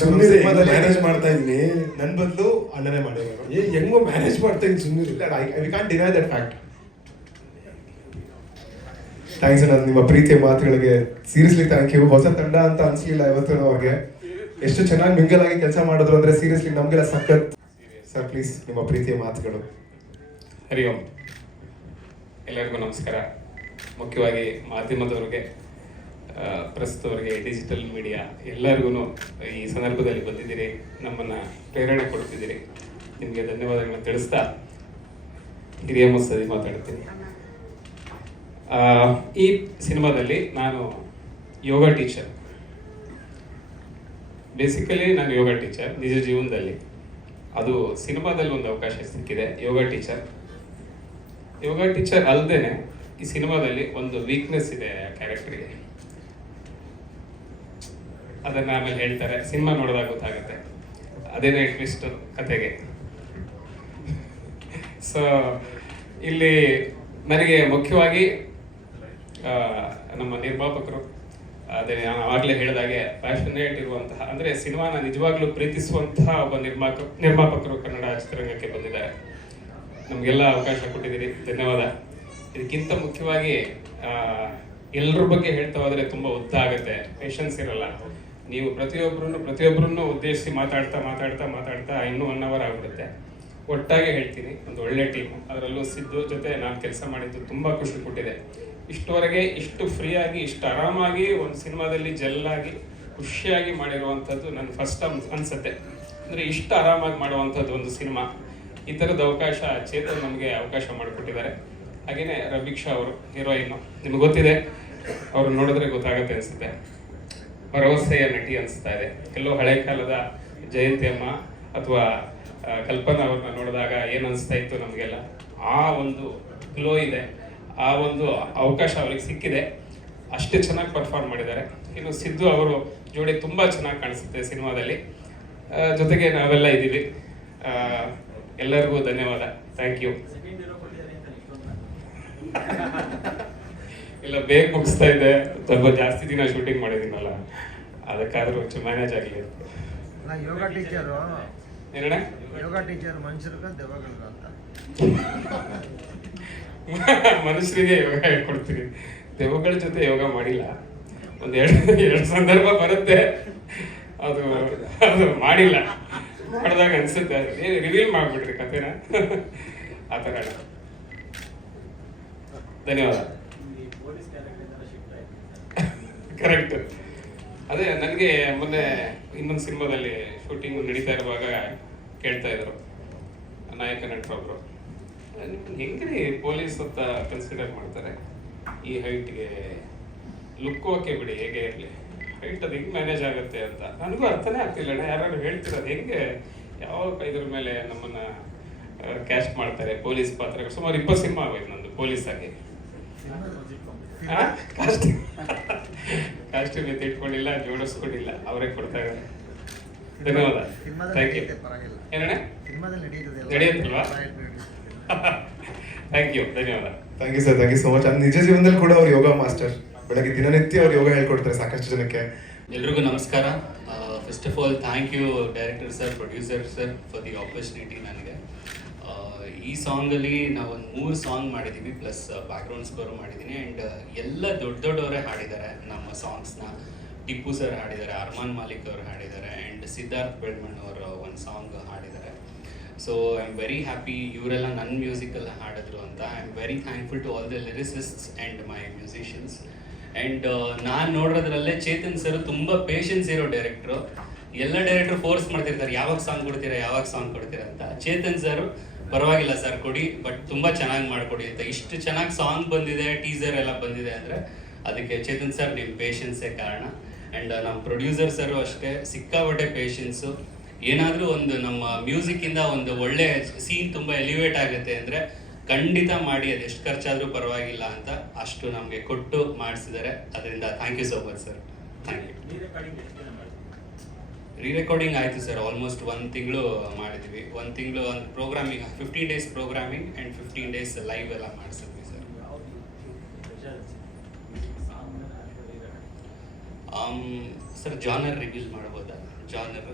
ಮ್ಯಾನೇಜ್ ಮಾಡ್ತಾ ಇದೀನಿ, ನನ್ನ ಬದಲು ಅಣ್ಣನೇ ಮಾಡಿರೋರು. ಹೆಂಗೋ ಮ್ಯಾನೇಜ್ ಮಾಡ್ತಾ ಇದೀನಿ, ಸುಮ್ಮನೆ we can't deny that fact. Thanks ಅಣ್ಣ ನಿಮ್ಮ ಪ್ರೀತಿಯ ಮಾತುಗಳಿಗೆ. Seriously thank you. ಹೊಸ ತಂಡ ಅಂತ ಅನ್ಸ್ಲಿಲ್ಲ ಇವತ್ತು ಅವ್ರಿಗೆ. ಎಷ್ಟು ಚೆನ್ನಾಗಿ ಮಿಂಗಲ್ ಆಗಿ ಕೆಲಸ ಮಾಡಿದ್ರು ಅಂದ್ರೆ ಸೀರಿಯಸ್ಲಿ ನಮ್ಗೆಲ್ಲ ಸಖತ್. ಸರ್ ಪ್ಲೀಸ್ ನಿಮ್ಮ ಪ್ರೀತಿಯ ಮಾತುಗಳು. ಹರಿ ಓಂ. ಎಲ್ಲರಿಗೂ ನಮಸ್ಕಾರ. ಮುಖ್ಯವಾಗಿ ಮಾಧ್ಯಮದವ್ರಿಗೆ, ಪ್ರಸ್ತುತವರಿಗೆ, ಡಿಜಿಟಲ್ ಮೀಡಿಯಾ ಎಲ್ಲರಿಗೂ ಈ ಸಂದರ್ಭದಲ್ಲಿ ಬಂದಿದ್ದೀರಿ, ನಮ್ಮನ್ನು ಪ್ರೇರಣೆ ಕೊಡ್ತಿದ್ದೀರಿ. ನಿಮಗೆ ಧನ್ಯವಾದಗಳನ್ನ ತಿಳಿಸ್ತಾ ಹಿರಿಯ ಮುತ್ಸದಿ ಮಾತಾಡ್ತೀನಿ. ಈ ಸಿನಿಮಾದಲ್ಲಿ ನಾನು ಯೋಗ ಟೀಚರ್. ಬೇಸಿಕಲಿ ನಾನು ಯೋಗ ಟೀಚರ್ ನಿಜ ಜೀವನದಲ್ಲಿ. ಅದು ಸಿನಿಮಾದಲ್ಲಿ ಒಂದು ಅವಕಾಶ ಸಿಕ್ಕಿದೆ ಯೋಗ ಟೀಚರ್. ಯೋಗ ಟೀಚರ್ ಅಲ್ಲದೆ ಈ ಸಿನಿಮಾದಲ್ಲಿ ಒಂದು ವೀಕ್ನೆಸ್ ಇದೆ ಆ ಕ್ಯಾರೆಕ್ಟರ್ಗೆ. ಅದನ್ನು ಆಮೇಲೆ ಹೇಳ್ತಾರೆ, ಸಿನಿಮಾ ನೋಡಿದಾಗ ಗೊತ್ತಾಗುತ್ತೆ. ಅದೇನೇ ಟ್ವಿಸ್ಟ್ ಕತೆಗೆ. ಸೊ ಇಲ್ಲಿ ನನಗೆ ಮುಖ್ಯವಾಗಿ ನಮ್ಮ ನಿರ್ಮಾಪಕರು, ಅದೇ ನಾನು ಆವಾಗಲೇ ಹೇಳಿದಾಗೆ ಪ್ಯಾಷನೇಟ್ ಇರುವಂತಹ, ಅಂದರೆ ಸಿನಿಮಾನ ನಿಜವಾಗ್ಲೂ ಪ್ರೀತಿಸುವಂತಹ ಒಬ್ಬ ನಿರ್ಮಾಪಕರು ಕನ್ನಡ ಚಿತ್ರರಂಗಕ್ಕೆ ಬಂದಿದ್ದಾರೆ. ನಮಗೆಲ್ಲ ಅವಕಾಶ ಕೊಟ್ಟಿದ್ದೀರಿ, ಧನ್ಯವಾದ. ಇದಕ್ಕಿಂತ ಮುಖ್ಯವಾಗಿ ಎಲ್ಲರ ಬಗ್ಗೆ ಹೇಳ್ತಾ ಹೋದರೆ ತುಂಬ ಉದ್ದ ಆಗುತ್ತೆ, ಪೇಷನ್ಸ್ ಇರಲ್ಲ. ನೀವು ಪ್ರತಿಯೊಬ್ಬರನ್ನು ಉದ್ದೇಶಿಸಿ ಮಾತಾಡ್ತಾ ಇನ್ನೂ 1 hour ಆಗಿಬಿಡುತ್ತೆ. ಒಟ್ಟಾಗೆ ಹೇಳ್ತೀನಿ, ಒಂದು ಒಳ್ಳೆ ಟೀಮು. ಅದರಲ್ಲೂ ಸಿದ್ದು ಜೊತೆ ನಾನು ಕೆಲಸ ಮಾಡಿದ್ದು ತುಂಬ ಖುಷಿ ಕೊಟ್ಟಿದೆ. ಇಷ್ಟುವರೆಗೆ ಇಷ್ಟು ಫ್ರೀಯಾಗಿ, ಇಷ್ಟು ಆರಾಮಾಗಿ ಒಂದು ಸಿನಿಮಾದಲ್ಲಿ ಜಲ್ಲಾಗಿ ಖುಷಿಯಾಗಿ ಮಾಡಿರುವಂಥದ್ದು ನನ್ನ ಫಸ್ಟ್ ಟೈಮ್ ಅನಿಸುತ್ತೆ. ಅಂದರೆ ಇಷ್ಟು ಆರಾಮಾಗಿ ಮಾಡುವಂಥದ್ದು ಒಂದು ಸಿನಿಮಾ. ಈ ಥರದ ಅವಕಾಶ ಚೇತನ್ ನಮಗೆ ಅವಕಾಶ ಮಾಡಿಕೊಟ್ಟಿದ್ದಾರೆ. ಹಾಗೆಯೇ ರವೀಕ್ಷಾ ಅವರು ಹೀರೋಯಿನ್ನು, ನಿಮಗೆ ಗೊತ್ತಿದೆ, ಅವರು ನೋಡಿದ್ರೆ ಗೊತ್ತಾಗುತ್ತೆ ಅನಿಸುತ್ತೆ. ಭರವಸೆಯ ನಟಿ ಅನಿಸ್ತಾ ಇದೆ. ಕೆಲವು ಹಳೆ ಕಾಲದ ಜಯಂತಿ ಅಮ್ಮ ಅಥವಾ ಕಲ್ಪನಾ ಅವ್ರನ್ನ ನೋಡಿದಾಗ ಏನು ಅನಿಸ್ತಾ ಇತ್ತು ನಮಗೆಲ್ಲ, ಆ ಒಂದು ಗ್ಲೋ ಇದೆ, ಆ ಒಂದು ಅವಕಾಶ ಅವ್ರಿಗೆ ಸಿಕ್ಕಿದೆ. ಅಷ್ಟೇ ಚೆನ್ನಾಗಿ ಪರ್ಫಾರ್ಮ್ ಮಾಡಿದ್ದಾರೆ. ಇನ್ನು ಸಿದ್ದು ಅವರು ಜೋಡಿ ತುಂಬ ಚೆನ್ನಾಗಿ ಕಾಣಿಸುತ್ತೆ ಸಿನಿಮಾದಲ್ಲಿ. ಜೊತೆಗೆ ನಾವೆಲ್ಲ ಇದ್ದೀವಿ. ಎಲ್ಲರಿಗೂ ಧನ್ಯವಾದ, ಥ್ಯಾಂಕ್ ಯು. ಇಲ್ಲ, ಬೇಗ ಮುಗಿಸ್ತಾ ಇದ್ದೆ, ಸ್ವಲ್ಪ ಜಾಸ್ತಿ ದಿನ ಶೂಟಿಂಗ್ ಮಾಡಿದ್ದೀನಲ್ಲ, ಅದಕ್ಕಾದ್ರೂ ಮ್ಯಾನೇಜ್ ಆಗಲಿ. ಯೋಗ ಟೀಚರು ಏನಣ್ಣ? ಯೋಗ ಟೀಚರ್ ಮನುಷ್ಯರಿಗೆ ದೆವ್ವಗಳಿಗೆ ಅಂತ. ಮನುಷ್ಯರಿಗೆ ಯೋಗ ಹೇಳ್ಕೊಡ್ತೀನಿ, ದೆವ್ವಗಳ ಜೊತೆ ಯೋಗ ಮಾಡಿಲ್ಲ. ಎರಡು ಸಂದರ್ಭ ಬರುತ್ತೆ, ಅದು ಮಾಡಿಲ್ಲ. ಮಾಡಿದಾಗ ಅನ್ಸುತ್ತೆ, ರಿವೀಲ್ ಮಾಡ್ಬಿಟ್ರಿ ಕಥೆನ. ಆ ಥರ. ಧನ್ಯವಾದ. ಕರೆಕ್ಟ್. ಅದೇ ನನಗೆ ಮೊನ್ನೆ ಇನ್ನೊಂದು ಸಿನಿಮಾದಲ್ಲಿ ಶೂಟಿಂಗ್ ನಡೀತಾ ಇರುವಾಗ ಕೇಳ್ತಾ ಇದ್ರು ನಾಯಕ ನಟರೊಬ್ರು, ಹೆಂಗ್ರಿ ಪೊಲೀಸ್ ಅಂತ ಕನ್ಸಿಡರ್ ಮಾಡ್ತಾರೆ, ಈ ಹೈಟ್ಗೆ ಲುಕ್ ಓಕೆ ಬಿಡಿ, ಹೇಗೆ ಇರಲಿ, ಹೈಟ್ ಅದು ಹೆಂಗೆ ಮ್ಯಾನೇಜ್ ಆಗುತ್ತೆ ಅಂತ. ನನಗೂ ಅರ್ಥನೇ ಆಗ್ತಿಲ್ಲ. ಯಾರು ಹೇಳ್ತಿರೋದು ಹೆಂಗೆ, ಯಾವ ಇದ್ರ ಮೇಲೆ ನಮ್ಮನ್ನ ಕ್ಯಾಸ್ಟ್ ಮಾಡ್ತಾರೆ ಪೊಲೀಸ್ ಪಾತ್ರಗಳು. ಸುಮಾರು 20 ಸಿನಿಮಾ ಆಗೋಯ್ತು ನಂದು ಪೊಲೀಸ್ ಆಗಿ. ಕಾಸ್ಟ್ಯೂಮ್ ಎತ್ತಿಟ್ಕೊಂಡಿಲ್ಲ, ಜೋಡಿಸ್ಕೊಂಡಿಲ್ಲ, ಅವರೇ ಕೊಡ್ತಾ ಇದ್ದಾರೆ. ಧನ್ಯವಾದ, ಥ್ಯಾಂಕ್ ಯು. ಏನಣ್ಣ ನಡೆಯುತ್ತಲ್ವಾ? ಥ್ಯಾಂಕ್ ಯು, ಧನ್ಯವಾದ. Thank you sir, thank you so much. ನಿಜ ಜೀವನದಲ್ಲಿ ಕೂಡ ಅವ್ರು ಯೋಗ ಮಾಸ್ಟರ್. ಬೆಳಗ್ಗೆ ದಿನನಿತ್ಯ ಅವ್ರು ಯೋಗ ಹೇಳ್ಕೊಡ್ತಾರೆ ಸಾಕಷ್ಟು ಜನಕ್ಕೆ. ಎಲ್ರಿಗೂ ನಮಸ್ಕಾರ. First of all thank you director sir, producer sir for the opportunity. ನನಗೆ ಈ ಸಾಂಗಲ್ಲಿ ನಾವೊಂದು 3 ಸಾಂಗ್ ಮಾಡಿದ್ದೀವಿ, ಪ್ಲಸ್ ಬ್ಯಾಕ್ಗ್ರೌಂಡ್ ಸ್ಕೋರ್ ಮಾಡಿದ್ದೀನಿ. ಆ್ಯಂಡ್ ಎಲ್ಲ ದೊಡ್ಡವರೇ ಹಾಡಿದ್ದಾರೆ ನಮ್ಮ ಸಾಂಗ್ಸ್ನ. ಟಿಪ್ಪು ಸರ್ ಹಾಡಿದ್ದಾರೆ, ಅರ್ಮಾನ್ ಮಾಲಿಕ್ ಅವರು ಹಾಡಿದ್ದಾರೆ, ಆ್ಯಂಡ್ ಸಿದ್ಧಾರ್ಥ್ ಬೆಳ್ಮಣ್ ಅವರು ಒಂದು ಸಾಂಗ್ ಹಾಡಿದ್ದಾರೆ. So I am very happy ಇವರೆಲ್ಲ ನನ್ನ ಮ್ಯೂಸಿಕಲ್ಲಿ ಹಾಡಿದ್ರು ಅಂತ. I am very thankful to all the lyricists and my musicians. And ನಾನು ನೋಡೋದ್ರಲ್ಲೇ ಚೇತನ್ ಸರ್ ತುಂಬ ಪೇಷನ್ಸ್ ಇರೋ ಡೈರೆಕ್ಟ್ರು. ಎಲ್ಲ ಡೈರೆಕ್ಟ್ರು ಫೋರ್ಸ್ ಮಾಡ್ತಿರ್ತಾರೆ, ಯಾವಾಗ ಸಾಂಗ್ ಕೊಡ್ತೀರಾ ಅಂತ. ಚೇತನ್ ಸರ್ ಪರವಾಗಿಲ್ಲ ಸರ್ ಕೊಡಿ, ಬಟ್ ತುಂಬ ಚೆನ್ನಾಗಿ ಮಾಡಿಕೊಡಿ ಅಂತ. ಇಷ್ಟು ಚೆನ್ನಾಗಿ ಸಾಂಗ್ ಬಂದಿದೆ, ಟೀಸರ್ ಎಲ್ಲ ಬಂದಿದೆ ಅಂದರೆ ಅದಕ್ಕೆ ಚೇತನ್ ಸರ್ ನಿಮ್ಮ ಪೇಷನ್ಸೇ ಕಾರಣ. ಆ್ಯಂಡ್ ನಮ್ಮ ಪ್ರೊಡ್ಯೂಸರ್ ಸರು ಅಷ್ಟೇ ಸಿಕ್ಕಾಪಟ್ಟೆ ಪೇಷನ್ಸು. ಏನಾದರೂ ಒಂದು ನಮ್ಮ ಮ್ಯೂಸಿಕ್ಕಿಂದ ಒಂದು ಒಳ್ಳೆ ಸೀನ್ ತುಂಬ ಎಲಿವೇಟ್ ಆಗುತ್ತೆ ಅಂದರೆ ಖಂಡಿತ ಮಾಡಿ, ಅದು ಎಷ್ಟು ಖರ್ಚಾದರೂ ಪರವಾಗಿಲ್ಲ ಅಂತ ಅಷ್ಟು ನಮಗೆ ಕೊಟ್ಟು ಮಾಡಿಸಿದ್ದಾರೆ. ಅದರಿಂದ thank you so much sir. Thank you. Re recording ಆಯಿತು ಸರ್, ಆಲ್ಮೋಸ್ಟ್ 1 ತಿಂಗಳು ಮಾಡಿದ್ವಿ. 1 ತಿಂಗಳು ಒಂದು programming, 15 days programming and 15 days live ಎಲ್ಲ ಮಾಡಿಸಿದ್ವಿ ಸರ್. ಸರ್ ಜಾನರ್ ರಿವೀಲ್ ಮಾಡ್ಬೋದಾ? ಜಾನರ್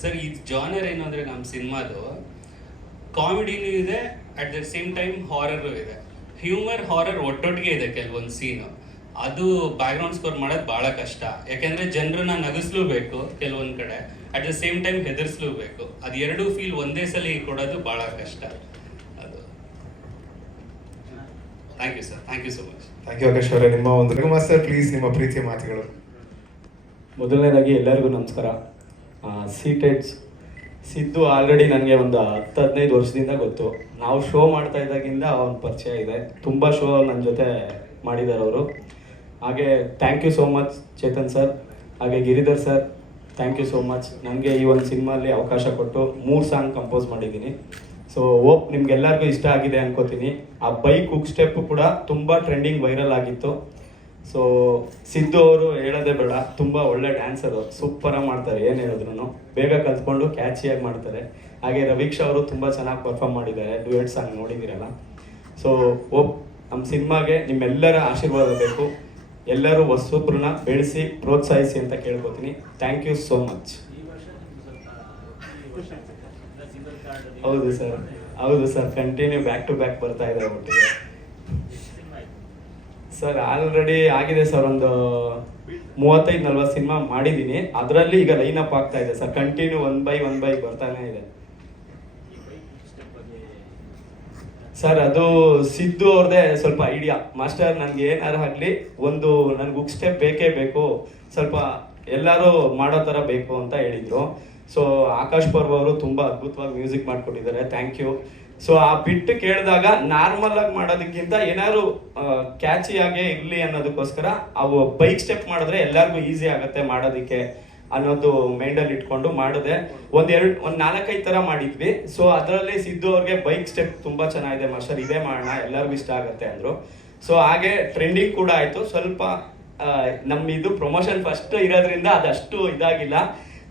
ಸರ್, ಈ ಜಾನರ್ ಏನು ಅಂದರೆ ನಮ್ಮ ಸಿನಿಮಾದು ಕಾಮಿಡಿನೂ ಇದೆ, ಅಟ್ ದ ಸೇಮ್ ಟೈಮ್ ಹಾರರು ಇದೆ. ಹಾರರ್ ಒಟ್ಟೊಟ್ಟಿಗೆ ಇದೆ ಕೆಲವೊಂದು ಸೀನು. ಅದು ಬ್ಯಾಕ್ಗ್ರೌಂಡ್ ಸ್ಕೋರ್ ಮಾಡೋದು ಭಾಳ ಕಷ್ಟ, ಯಾಕೆಂದರೆ ಜನರನ್ನ ನಗಿಸ್ಲೂಬೇಕು ಕೆಲವೊಂದು ಕಡೆ, ಅಟ್ ದ ಸೇಮ್ ಟೈಮ್ ಹೆದರ್ಸ್ಲೂಬೇಕು. ಅದು ಎರಡೂ ಫೀಲ್ ಒಂದೇ ಸಲ ಕೊಡೋದು ಭಾಳ ಕಷ್ಟ. ಅದು thank you sir, thank you so much. Thank you Akash ಅವರೇ. ನಿಮ್ಮ ಒಂದು ರಘುಮಾರ್ ಸರ್, ಪ್ಲೀಸ್ ನಿಮ್ಮ ಪ್ರೀತಿಯ ಮಾತುಗಳು. ಮೊದಲನೇದಾಗಿ ಎಲ್ಲರಿಗೂ ನಮಸ್ಕಾರ. ಸೀಟೆಡ್ಸ್ ಸಿದ್ದು ಆಲ್ರೆಡಿ ನನಗೆ ಒಂದು 10-15 ವರ್ಷದಿಂದ ಗೊತ್ತು. ನಾವು ಶೋ ಮಾಡ್ತಾ ಇದ್ದಾಗಿಂದ ಅವ್ನ ಪರಿಚಯ ಇದೆ. ತುಂಬ ಶೋ ನನ್ನ ಜೊತೆ ಮಾಡಿದ್ದಾರೆ ಅವರು. ಹಾಗೆ thank you so much Chetan sir, ಹಾಗೆ Giridhar sir, thank you so much. ನನಗೆ ಈ ಒಂದು ಸಿನಿಮಾಲಿ ಅವಕಾಶ ಕೊಟ್ಟು 3 ಸಾಂಗ್ ಕಂಪೋಸ್ ಮಾಡಿದ್ದೀನಿ. ಸೊ ಹೋಪ್ ನಿಮ್ಗೆಲ್ಲರಿಗೂ ಇಷ್ಟ ಆಗಿದೆ ಅನ್ಕೋತೀನಿ. ಆ ಬೈಕ್ ಹುಕ್ ಸ್ಟೆಪ್ ಕೂಡ ತುಂಬ ಟ್ರೆಂಡಿಂಗ್ ವೈರಲ್ ಆಗಿತ್ತು. ಸೊ ಸಿದ್ದು ಅವರು ಹೇಳೋದೇ ಬೇಡ, ತುಂಬ ಒಳ್ಳೆ ಡ್ಯಾನ್ಸರು, ಸೂಪರಾಗಿ ಮಾಡ್ತಾರೆ. ಏನು ಹೇಳಿದ್ರು ಬೇಗ ಕಲ್ತ್ಕೊಂಡು ಕ್ಯಾಚಿಯಾಗಿ ಮಾಡ್ತಾರೆ. ಹಾಗೆ ರವೀಕ್ಷಾ ಅವರು ತುಂಬ ಚೆನ್ನಾಗಿ ಪರ್ಫಾರ್ಮ್ ಮಾಡಿದ್ದಾರೆ, ಡ್ಯುಯೆಟ್ ಸಾಂಗ್ ನೋಡಿದ್ದೀರಲ್ಲ. ಸೊ ಹೋಪ್ ನಮ್ಮ ಸಿನಿಮಾಗೆ ನಿಮ್ಮೆಲ್ಲರ ಆಶೀರ್ವಾದ ಬೇಕು. ಎಲ್ಲರೂ ಹೊಸೊಬ್ಬರನ್ನ ಬೆಳೆಸಿ ಪ್ರೋತ್ಸಾಹಿಸಿ ಅಂತ ಕೇಳ್ಕೊತೀನಿ. Thank you so much. ಹೌದು sir, continue back to back ಬರ್ತಾ ಇದೆ ಒಟ್ಟಿಗೆ. ಸರ್ ಆಲ್ರೆಡಿ ಆಗಿದೆ ಸರ್, ಒಂದು 35-40 ಸಿನಿಮಾ ಮಾಡಿದ್ದೀನಿ. ಅದರಲ್ಲಿ ಈಗ ಲೈನ್ ಅಪ್ ಆಗ್ತಾ ಇದೆ ಸರ್, ಕಂಟಿನ್ಯೂ 1 ಬೈ 1 ಬರ್ತಾನೆ ಇದೆ ಸರ್. ಅದು ಸಿದ್ದು ಅವ್ರದ್ದೇ ಸ್ವಲ್ಪ ಐಡಿಯಾ. ಮಾಸ್ಟರ್ ನನಗೆ ಏನಾರು ಆಗಲಿ ಒಂದು ನನಗೆ ಹುಕ್ ಸ್ಟೆಪ್ ಬೇಕೇ ಬೇಕು, ಸ್ವಲ್ಪ ಎಲ್ಲರೂ ಮಾಡೋ ಥರ ಬೇಕು ಅಂತ ಹೇಳಿದರು. ಸೊ ಆಕಾಶ್ ಪರ್ವ ಅವರು ತುಂಬ ಅದ್ಭುತವಾಗಿ ಮ್ಯೂಸಿಕ್ ಮಾಡಿಕೊಟ್ಟಿದ್ದಾರೆ, ಥ್ಯಾಂಕ್ ಯು. ಸೊ ಆ ಬಿಟ್ಟು ಕೇಳಿದಾಗ ನಾರ್ಮಲ್ ಆಗಿ ಮಾಡೋದಕ್ಕಿಂತ ಏನಾದ್ರು ಕ್ಯಾಚಿಯಾಗೇ ಇರಲಿ ಅನ್ನೋದಕ್ಕೋಸ್ಕರ ಅವು ಬೈಕ್ ಸ್ಟೆಪ್ ಮಾಡಿದ್ರೆ ಎಲ್ಲರಿಗೂ ಈಸಿ ಆಗುತ್ತೆ ಮಾಡೋದಕ್ಕೆ ಅನ್ನೋದು ಮೈಂಡಲ್ಲಿ ಇಟ್ಕೊಂಡು ಮಾಡಿದೆ. ಒಂದು 4-5 ಥರ ಮಾಡಿದ್ವಿ. ಸೊ ಅದರಲ್ಲಿ ಸಿದ್ದು ಅವ್ರಿಗೆ ಬೈಕ್ ಸ್ಟೆಪ್ ತುಂಬ ಚೆನ್ನಾಗಿದೆ ಮಾಸ್ಟರ್, ಇದೇ ಮಾಡೋಣ ಎಲ್ಲರಿಗೂ ಇಷ್ಟ ಆಗುತ್ತೆ ಅಂದರು. ಸೊ ಹಾಗೆ ಟ್ರೆಂಡಿಂಗ್ ಕೂಡ ಆಯಿತು. ಸ್ವಲ್ಪ ನಮ್ಮಿದು ಪ್ರಮೋಷನ್ ಫಸ್ಟ್ ಇರೋದ್ರಿಂದ ಅದಷ್ಟು ಇದಾಗಿಲ್ಲ.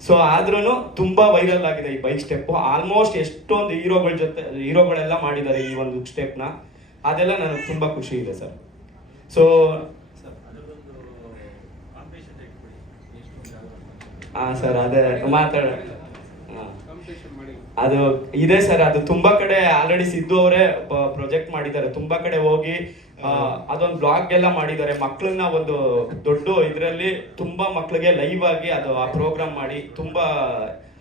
ಸೊ ಆದ್ರೂ ತುಂಬ ವೈರಲ್ ಆಗಿದೆ ಈ ಬೈಕ್ ಸ್ಟೆಪ್. ಆಲ್ಮೋಸ್ಟ್ ಎಷ್ಟೊಂದು ಹೀರೋಗಳೆಲ್ಲ ಮಾಡಿದ್ದಾರೆ ಈ ಒಂದು ಸ್ಟೆಪ್ನ. ಅದೆಲ್ಲ ನನಗೆ ತುಂಬ ಖುಷಿ ಇದೆ ಸರ್. ಸೊ ಹಾಂ ಸರ್, ಅದೇ ಅದು ಇದೆ ಸರ್. ಅದು ತುಂಬ ಕಡೆ ಆಲ್ರೆಡಿ ಸಿದ್ದು ಅವರೇ ಪ್ರೊಜೆಕ್ಟ್ ಮಾಡಿದ್ದಾರೆ, ತುಂಬ ಕಡೆ ಹೋಗಿ ಅದೊಂದು ಬ್ಲಾಗ್ ಎಲ್ಲ ಮಾಡಿದ್ದಾರೆ. ಮಕ್ಕಳನ್ನ ಒಂದು ದೊಡ್ಡ ಇದರಲ್ಲಿ ತುಂಬಾ ಮಕ್ಕಳಿಗೆ ಲೈವ್ ಆಗಿ ಅದು ಆ ಪ್ರೋಗ್ರಾಮ್ ಮಾಡಿ ತುಂಬಾ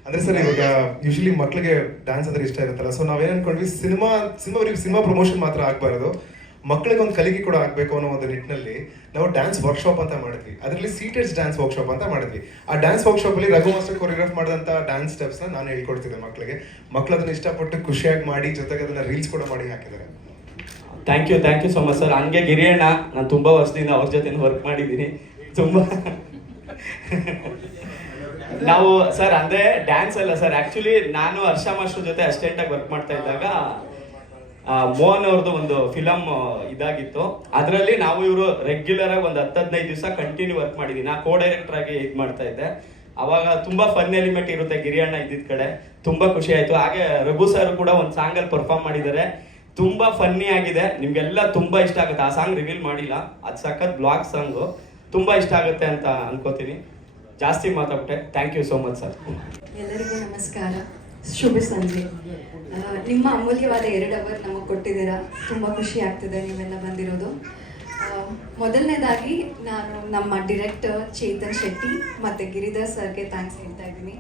ಅಂದ್ರೆ ಸರ್, ಇವಾಗ ಯೂಶಲಿ ಮಕ್ಕಳಿಗೆ ಡ್ಯಾನ್ಸ್ ಅಂದ್ರೆ ಇಷ್ಟ ಇರುತ್ತಲ್ಲ. ಸೊ ನಾವೇನ್ ಅನ್ಕೊಂಡ್ವಿ, ಸಿನಿಮಾ ಪ್ರಮೋಷನ್ ಮಾತ್ರ ಆಗ್ಬಾರ್ದು, ಮಕ್ಕಳಿಗೆ ಒಂದು ಕಲಿಕೆ ಕೂಡ ಆಗ್ಬೇಕು ಅನ್ನೋ ಒಂದು ನಿಟ್ಟಿನಲ್ಲಿ ನಾವು ಡ್ಯಾನ್ಸ್ ವರ್ಕ್ಶಾಪ್ ಅಂತ ಮಾಡಿದ್ವಿ. ಅದರಲ್ಲಿ ಸೀಟೆಡ್ಸ್ ಡ್ಯಾನ್ಸ್ ವರ್ಕ್ಶಾಪ್ ಅಂತ ಮಾಡಿದ್ವಿ. ಆ ಡ್ಯಾನ್ಸ್ ವರ್ಕ್ಶಾಪ್ ಅಲ್ಲಿ ರಘು ಮಾಸ್ಟರ್ ಕೊರಿಯೋಗ್ರಾಫ್ ಮಾಡಿದಂತ ಡ್ಯಾನ್ಸ್ ಸ್ಟೆಪ್ಸ್ ನ ನಾನು ಹೇಳ್ಕೊಡ್ತಿದ್ದೆ ಮಕ್ಕಳಿಗೆ. ಮಕ್ಕಳು ಅದನ್ನ ಇಷ್ಟಪಟ್ಟು ಖುಷಿಯಾಗಿ ಮಾಡಿ, ಜೊತೆಗೆ ಅದನ್ನ ರೀಲ್ಸ್ ಕೂಡ ಮಾಡಿ ಹಾಕಿದ್ದಾರೆ. Thank you so much sir. ಹಂಗೆ ಗಿರಿಯಣ್ಣ, ನಾನು ತುಂಬ ವರ್ಷದಿಂದ ಅವ್ರ ಜೊತೆ ವರ್ಕ್ ಮಾಡಿದ್ದೀನಿ. ತುಂಬ ನಾವು ಸರ್ ಅಂದರೆ ಡ್ಯಾನ್ಸ್ ಅಲ್ಲ ಸರ್, ಆ್ಯಕ್ಚುಲಿ ನಾನು ಹರ್ಷ ಮಾಸ್ಟರ್ ಜೊತೆ ಅಸಿಸ್ಟೆಂಟಾಗಿ ವರ್ಕ್ ಮಾಡ್ತಾ ಇದ್ದಾಗ ಮೋಹನ್ ಅವ್ರದ್ದು ಒಂದು ಫಿಲಮ್ ಇದಾಗಿತ್ತು. ಅದರಲ್ಲಿ ನಾವು ಇವರು ರೆಗ್ಯುಲರ್ ಆಗಿ ಒಂದು 10-15 ದಿವಸ ಕಂಟಿನ್ಯೂ ವರ್ಕ್ ಮಾಡಿದ್ದೀನಿ. ನಾ ಕೋ ಡೈರೆಕ್ಟರ್ ಆಗಿ ಇದು ಮಾಡ್ತಾ ಇದ್ದೆ. ಅವಾಗ ತುಂಬಾ ಫನ್ ಎಲಿಮೆಂಟ್ ಇರುತ್ತೆ ಗಿರಿಯಣ್ಣ ಇದ್ದಿದ್ದ ಕಡೆ, ತುಂಬಾ ಖುಷಿ ಆಯ್ತು. ಹಾಗೆ ರಘು ಸರ್ ಕೂಡ ಒಂದು ಸಾಂಗಲ್ಲಿ ಪರ್ಫಾರ್ಮ್ ಮಾಡಿದ್ದಾರೆ, ತುಂಬಾ ಫನ್ನಿ ಆಗಿದೆ, ನಿಮ್ಗೆಲ್ಲ ತುಂಬಾ ಇಷ್ಟ ಆಗುತ್ತೆ. ಆ ಸಾಂಗ್ ರಿವೀಲ್ ಮಾಡಿಲ್ಲ, ಅದು ಸಖತ್ ಬ್ಲಾಗ್ ಸಾಂಗು, ತುಂಬಾ ಇಷ್ಟ ಆಗುತ್ತೆ ಅಂತ ಅನ್ಕೋತೀನಿ. ಜಾಸ್ತಿ ಮಾತಾಡ್ಬಿಟ್ಟೆ. Thank you so much sir. ಎಲ್ಲರಿಗೂ ನಮಸ್ಕಾರ, ಶುಭ ಸಂಜೆ. ನಿಮ್ಮ ಅಮೂಲ್ಯವಾದ 2 ಅವರ್ ನಮಗೆ ಕೊಟ್ಟಿದ್ದೀರಾ, ತುಂಬ ಖುಷಿ ಆಗ್ತಿದೆ ನೀವೆಲ್ಲ ಬಂದಿರೋದು. ಮೊದಲನೇದಾಗಿ ನಾನು ನಮ್ಮ ಡಿರೆಕ್ಟರ್ ಚೇತನ್ ಶೆಟ್ಟಿ ಮತ್ತು ಗಿರಿಧರ್ ಸರ್ಗೆ ಥ್ಯಾಂಕ್ಸ್ ಹೇಳ್ತಾ ಇದ್ದೀನಿ.